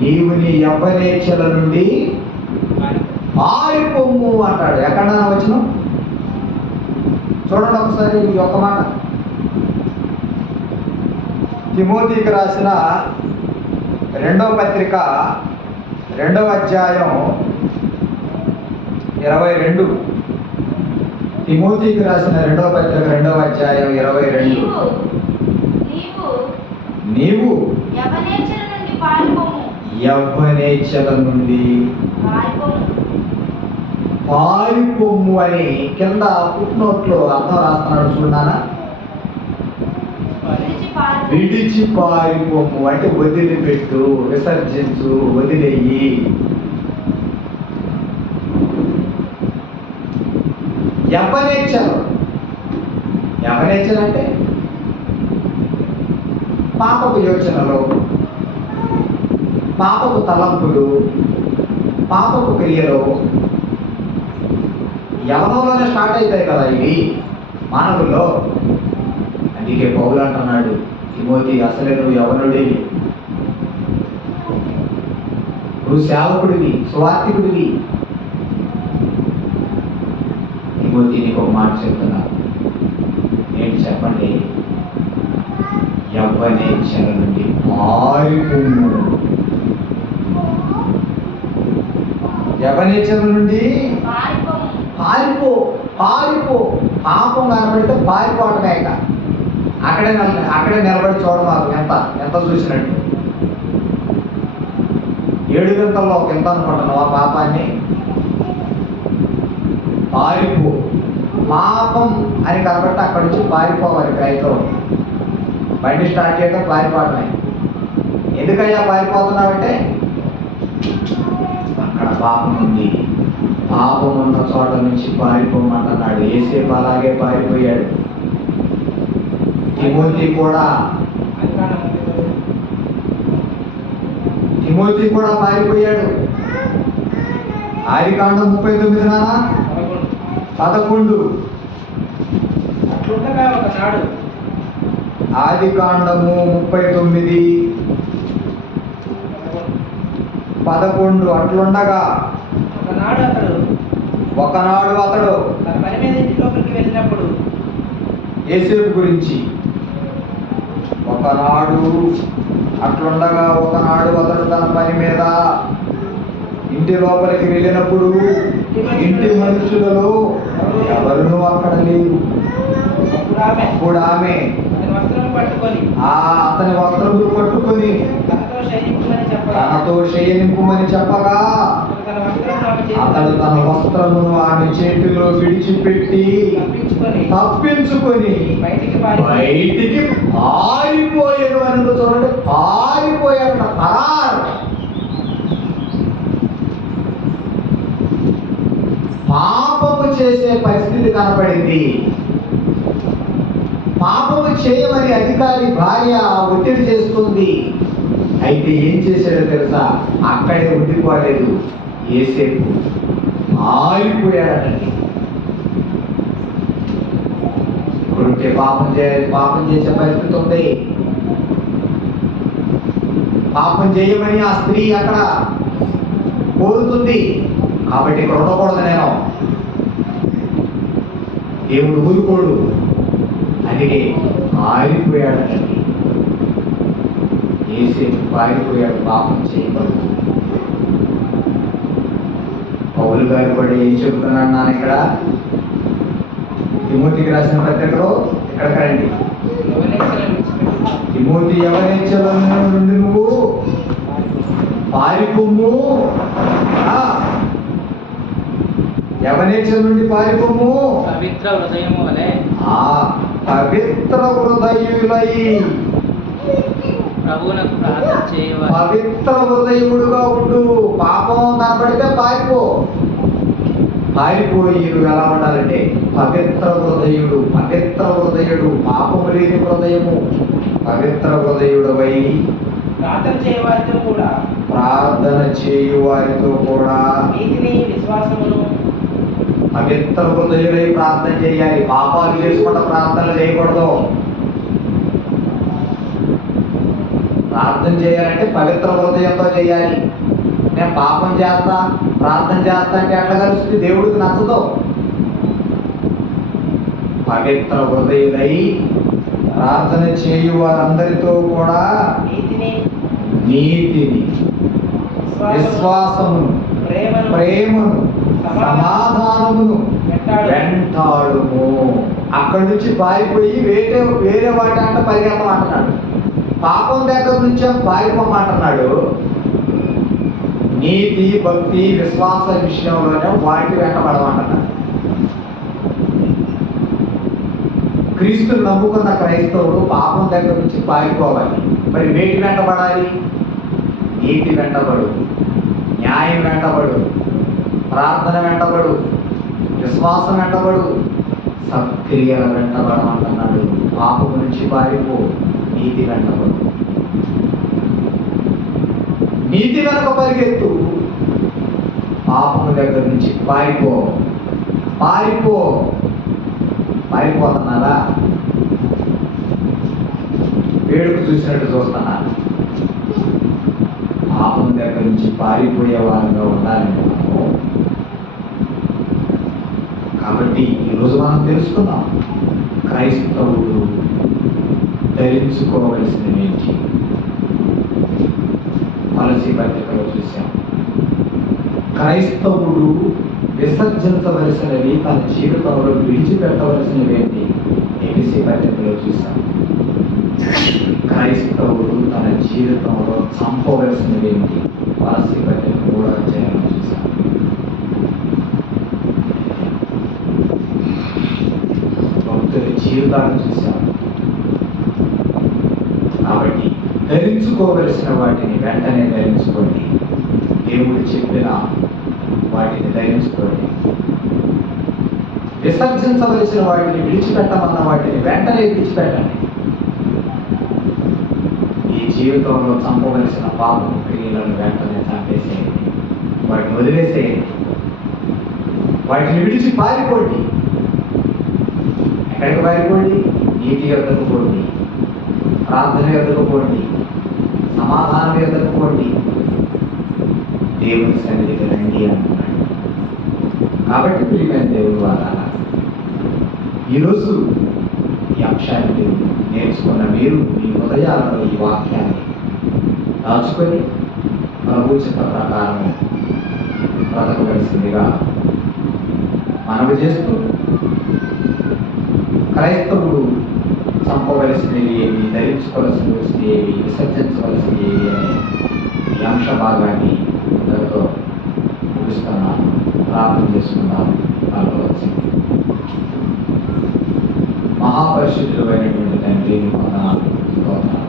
నీవు నీ యవ్వనేచ్ఛల నుండి పారిపోము అంటాడు. ఎక్కడన్నా వచ్చిన చూడండి ఒకసారి ఈ ఒక్క మాట. తిమోతికి రాసిన 2వ పత్రిక 2వ అధ్యాయం 22 తిమోతికి రాసిన 2వ పత్రిక 2వ అధ్యాయం 22. నీవు నీవు యవనేచ్ఛల నుండి పారిపోము. యవ్వనేచ్ఛల నుండి పారిపోము. పారిపోము అని కింద ఫుట్నోట్లో అర్థం రాస్తున్నాడు చూడానా. విడిచి పారిపోము. విడిచి పారిపోము అంటే వదిలిపెట్టు, విసర్జించు, వదిలేయి. యవ్వనేచ్ఛలు అంటే పాపపు యోచనలు, పాపపు తలంపులు, పాపపు క్రియలు యవనంలోనే స్టార్ట్ అవుతాయి కదా ఇవి మానవుల్లో. అందుకే పౌలు అంటున్నాడు, తిమోతి అసలే నువ్వు యవనుడివి, నువ్వు సేవకుడివి, సువార్థికుడివి. తిమోతి నీకు ఒక మాట చెప్తున్నా, ఏంటి చెప్పండి? యవ్వనేచ్ఛల నుండి పారిపోము. యవ్వనేచ్ఛల నుండి పారిపోము. పారిపో, పారిపో. పాపం కనబడితే పారిపోవటమే. అక్కడే నిలబడి చూడ మాకు ఎంత చూసినట్టు. 7 గంటల్లో ఒక ఎంత అనుకుంటున్నావు ఆ పాపాన్ని? పారిపో. పాపం అని కనబడితే అక్కడి నుంచి పారిపోవాలి. ప్రయత్నం బండి స్టార్ట్ చేయడం పారిపోవటమే. ఎందుకయ్యా పారిపోతున్నావంటే అక్కడ పాపం ఉంది, పాపం ఉన్న చోట నుంచి పారిపోమంటున్నాడు. యేసేపు అలాగే పారిపోయాడు. తిమోతి కూడా పారిపోయాడు. ఆదికాండం 39 నానా 11. అట్లుండగా ఒకనాడు ఆదికాండము 39 11. అట్లుండగా ఒకనాడు అతడు తన పని మీద ఇంటిలోకి వెళ్ళినప్పుడు, యేసేపు గురించి, అట్లుండగా ఒకనాడు అతడు తన పని మీద ఇంటి లోపలికి వెళ్ళినప్పుడు ఇంటి మనుషులలో ఎవరునూ అక్కడ లేరు. అప్పుడు ఆమె అతని వస్త్రములు పట్టుకొని తనతో శయనింపుమని చెప్పగా అతడు తన వస్త్రమును ఆమె చేతిలో విడిచిపెట్టి తప్పించుకొని బయటికి పారిపోయాడు. అని చూడండి, పారిపోయాడు. పరారు. పాపము చేసే పరిస్థితి కనపడింది. పాపము చేయమని అధికారి భార్య ఒత్తిడి చేస్తుంది. అయితే ఏం చేశాడో తెలుసా? అక్కడే ఉండిపోలేదు. యేసేపు పారిపోయాడటండి. ఇప్పుడుంటే పాపం చేసే పరిస్థితి ఉంది. పాపం చేయమని ఆ స్త్రీ అక్కడ కోరుతుంది. కాబట్టి ఇక్కడ ఉండకూడదు. నేను దేవుడు ఊరుకోడు. అందుకే పారిపోయాడటండి. యేసేపు పారిపోయాడు పాపం చేయబడు. పౌలు గారు కూడా ఏం చెబుతున్నాడు నాన్న ఇక్కడ తిమోతికి రాసిన పత్రికలో? ఇక్కడ రండి. తిమోతి యవనేచ్ఛల నుండి నువ్వు పారిపోము. యవనేచ్ఛల నుండి పారిపోము. పవిత్ర హృదయము వలె పవిత్ర హృదయులై ప్రభువునకు ప్రార్థన చేయవాలి. పవిత్ర హృదయుడుగా ఉండు. పాపం కనబడితే పారిపోయి నువ్వు ఎలా ఉండాలంటే పవిత్ర హృదయుడు. పాపము లేని హృదయము. పవిత్ర హృదయుడవై ప్రార్థన చేయు వారితో కూడా నీతిని విశ్వాసమును. పవిత్ర హృదయుడై ప్రార్థన చేయాలి. పాపాలు చేసుకుంటా ప్రార్థనలు చేయకూడదు. ప్రార్థన చేయాలంటే పవిత్ర హృదయంతో చేయాలి. నేను పాపం చేస్తా, ప్రార్థన చేస్తా అంటే ఎట్లా కలుస్తుంది? దేవుడికి నచ్చదు. పవిత్ర హృదయులై ప్రార్థన చేయు వారందరితో కూడా నీతిని విశ్వాసమును, ప్రేమను, సమాధానమును వెంటాడుము. అక్కడి నుంచి పారిపోయి వేరే వాటి అంట పరిగెత్తమంటున్నాడు. పాపం దగ్గర నుంచే పారిపోమంటున్నాడు. నీతి, భక్తి, విశ్వాస విషయంలోనే వాటి వెంటబడమంటున్నాడు. క్రీస్తుని నమ్ముకున్న క్రైస్తవుడు పాపం దగ్గర నుంచి పారిపోవాలి. మరి వేటి వెంటబడాలి? నీతి వెంటబడు, న్యాయం వెంటబడు, ప్రార్థన వెంటబడు, విశ్వాసం వెంటబడు, సత్క్రియల వెంటబడమంటున్నాడు. పాపం నుంచి పారిపో, నీతి వెంటబడు. నీతి వెనక పరిగెత్తు, పాపము దగ్గర నుంచి పారిపో. పారిపోతున్నారా? వేడుక చూసినట్టు చూస్తున్నారా? పాపం దగ్గర నుంచి పారిపోయే వారిగా ఉండాలండి మనము. కాబట్టి ఈరోజు మనం తెలుసుకుందాం, క్రైస్తవుడు ధరించుకోవలసినవి ఏంటి. కొలస్సీ పత్రికలో చూసాం, క్రైస్తవుడు విసర్జించవలసినవి తన జీవితంలో విడిచిపెట్టవలసినవి ఏంటి. ఎఫెసీ పత్రికలో చూసాం, క్రైస్తవుడు తన జీవితంలో చంపవలసినవి ఏంటి. కొలస్సీ పత్రిక 3వ అధ్యాయంలో చూసాం. భక్తుల జీవితాలను చూసాం. కాబట్టి ధరించుకోవలసిన వాటిని వెంటనే ధరించుకోండి. దేవుడు చెప్పిన వాటిని ధరించుకోండి. విసర్జించవలసిన వాటిని, విడిచిపెట్టమన్న వాటిని వెంటనే విడిచిపెట్టండి. ఈ జీవితంలో చంపవలసిన పాపం క్రియలను వెంటనే చంపేసేయండి, వాటిని వదిలేసేయండి, వాటిని విడిచి పారిపోండి. ఎక్కడికి పారిపోండి? నీతి యొద్దకు పోండి, ప్రార్థన యొద్దకు పోండి, సమాధానం యొద్దకు పోండి, దేవుని సన్నిధికి రండి అంటున్నాడు. కాబట్టి ప్రియమైన దేవుడు వారాల, ఈరోజు ఈ అంశాన్ని నేర్చుకున్న మీరు మీ హృదయాలలో ఈ వాక్యాన్ని దాచుకొని ప్రభు చిత్త ప్రకారం బ్రతకవలసిందిగా మనవి చేస్తూ, క్రైస్తవుడు చంపవలసినవి ఏవి, ధరించుకోవలసినవి ఏవి, విసర్జించవలసినవి ఏవి అనే ఈ అంశ భాగాన్ని అందరితో ముగిస్తున్నాను. ప్రార్థన చేసుకున్నాను. మహాపరిశుద్ధుడు అయినటువంటి తండ్రి, వందనాలు, స్తోత్రాలు.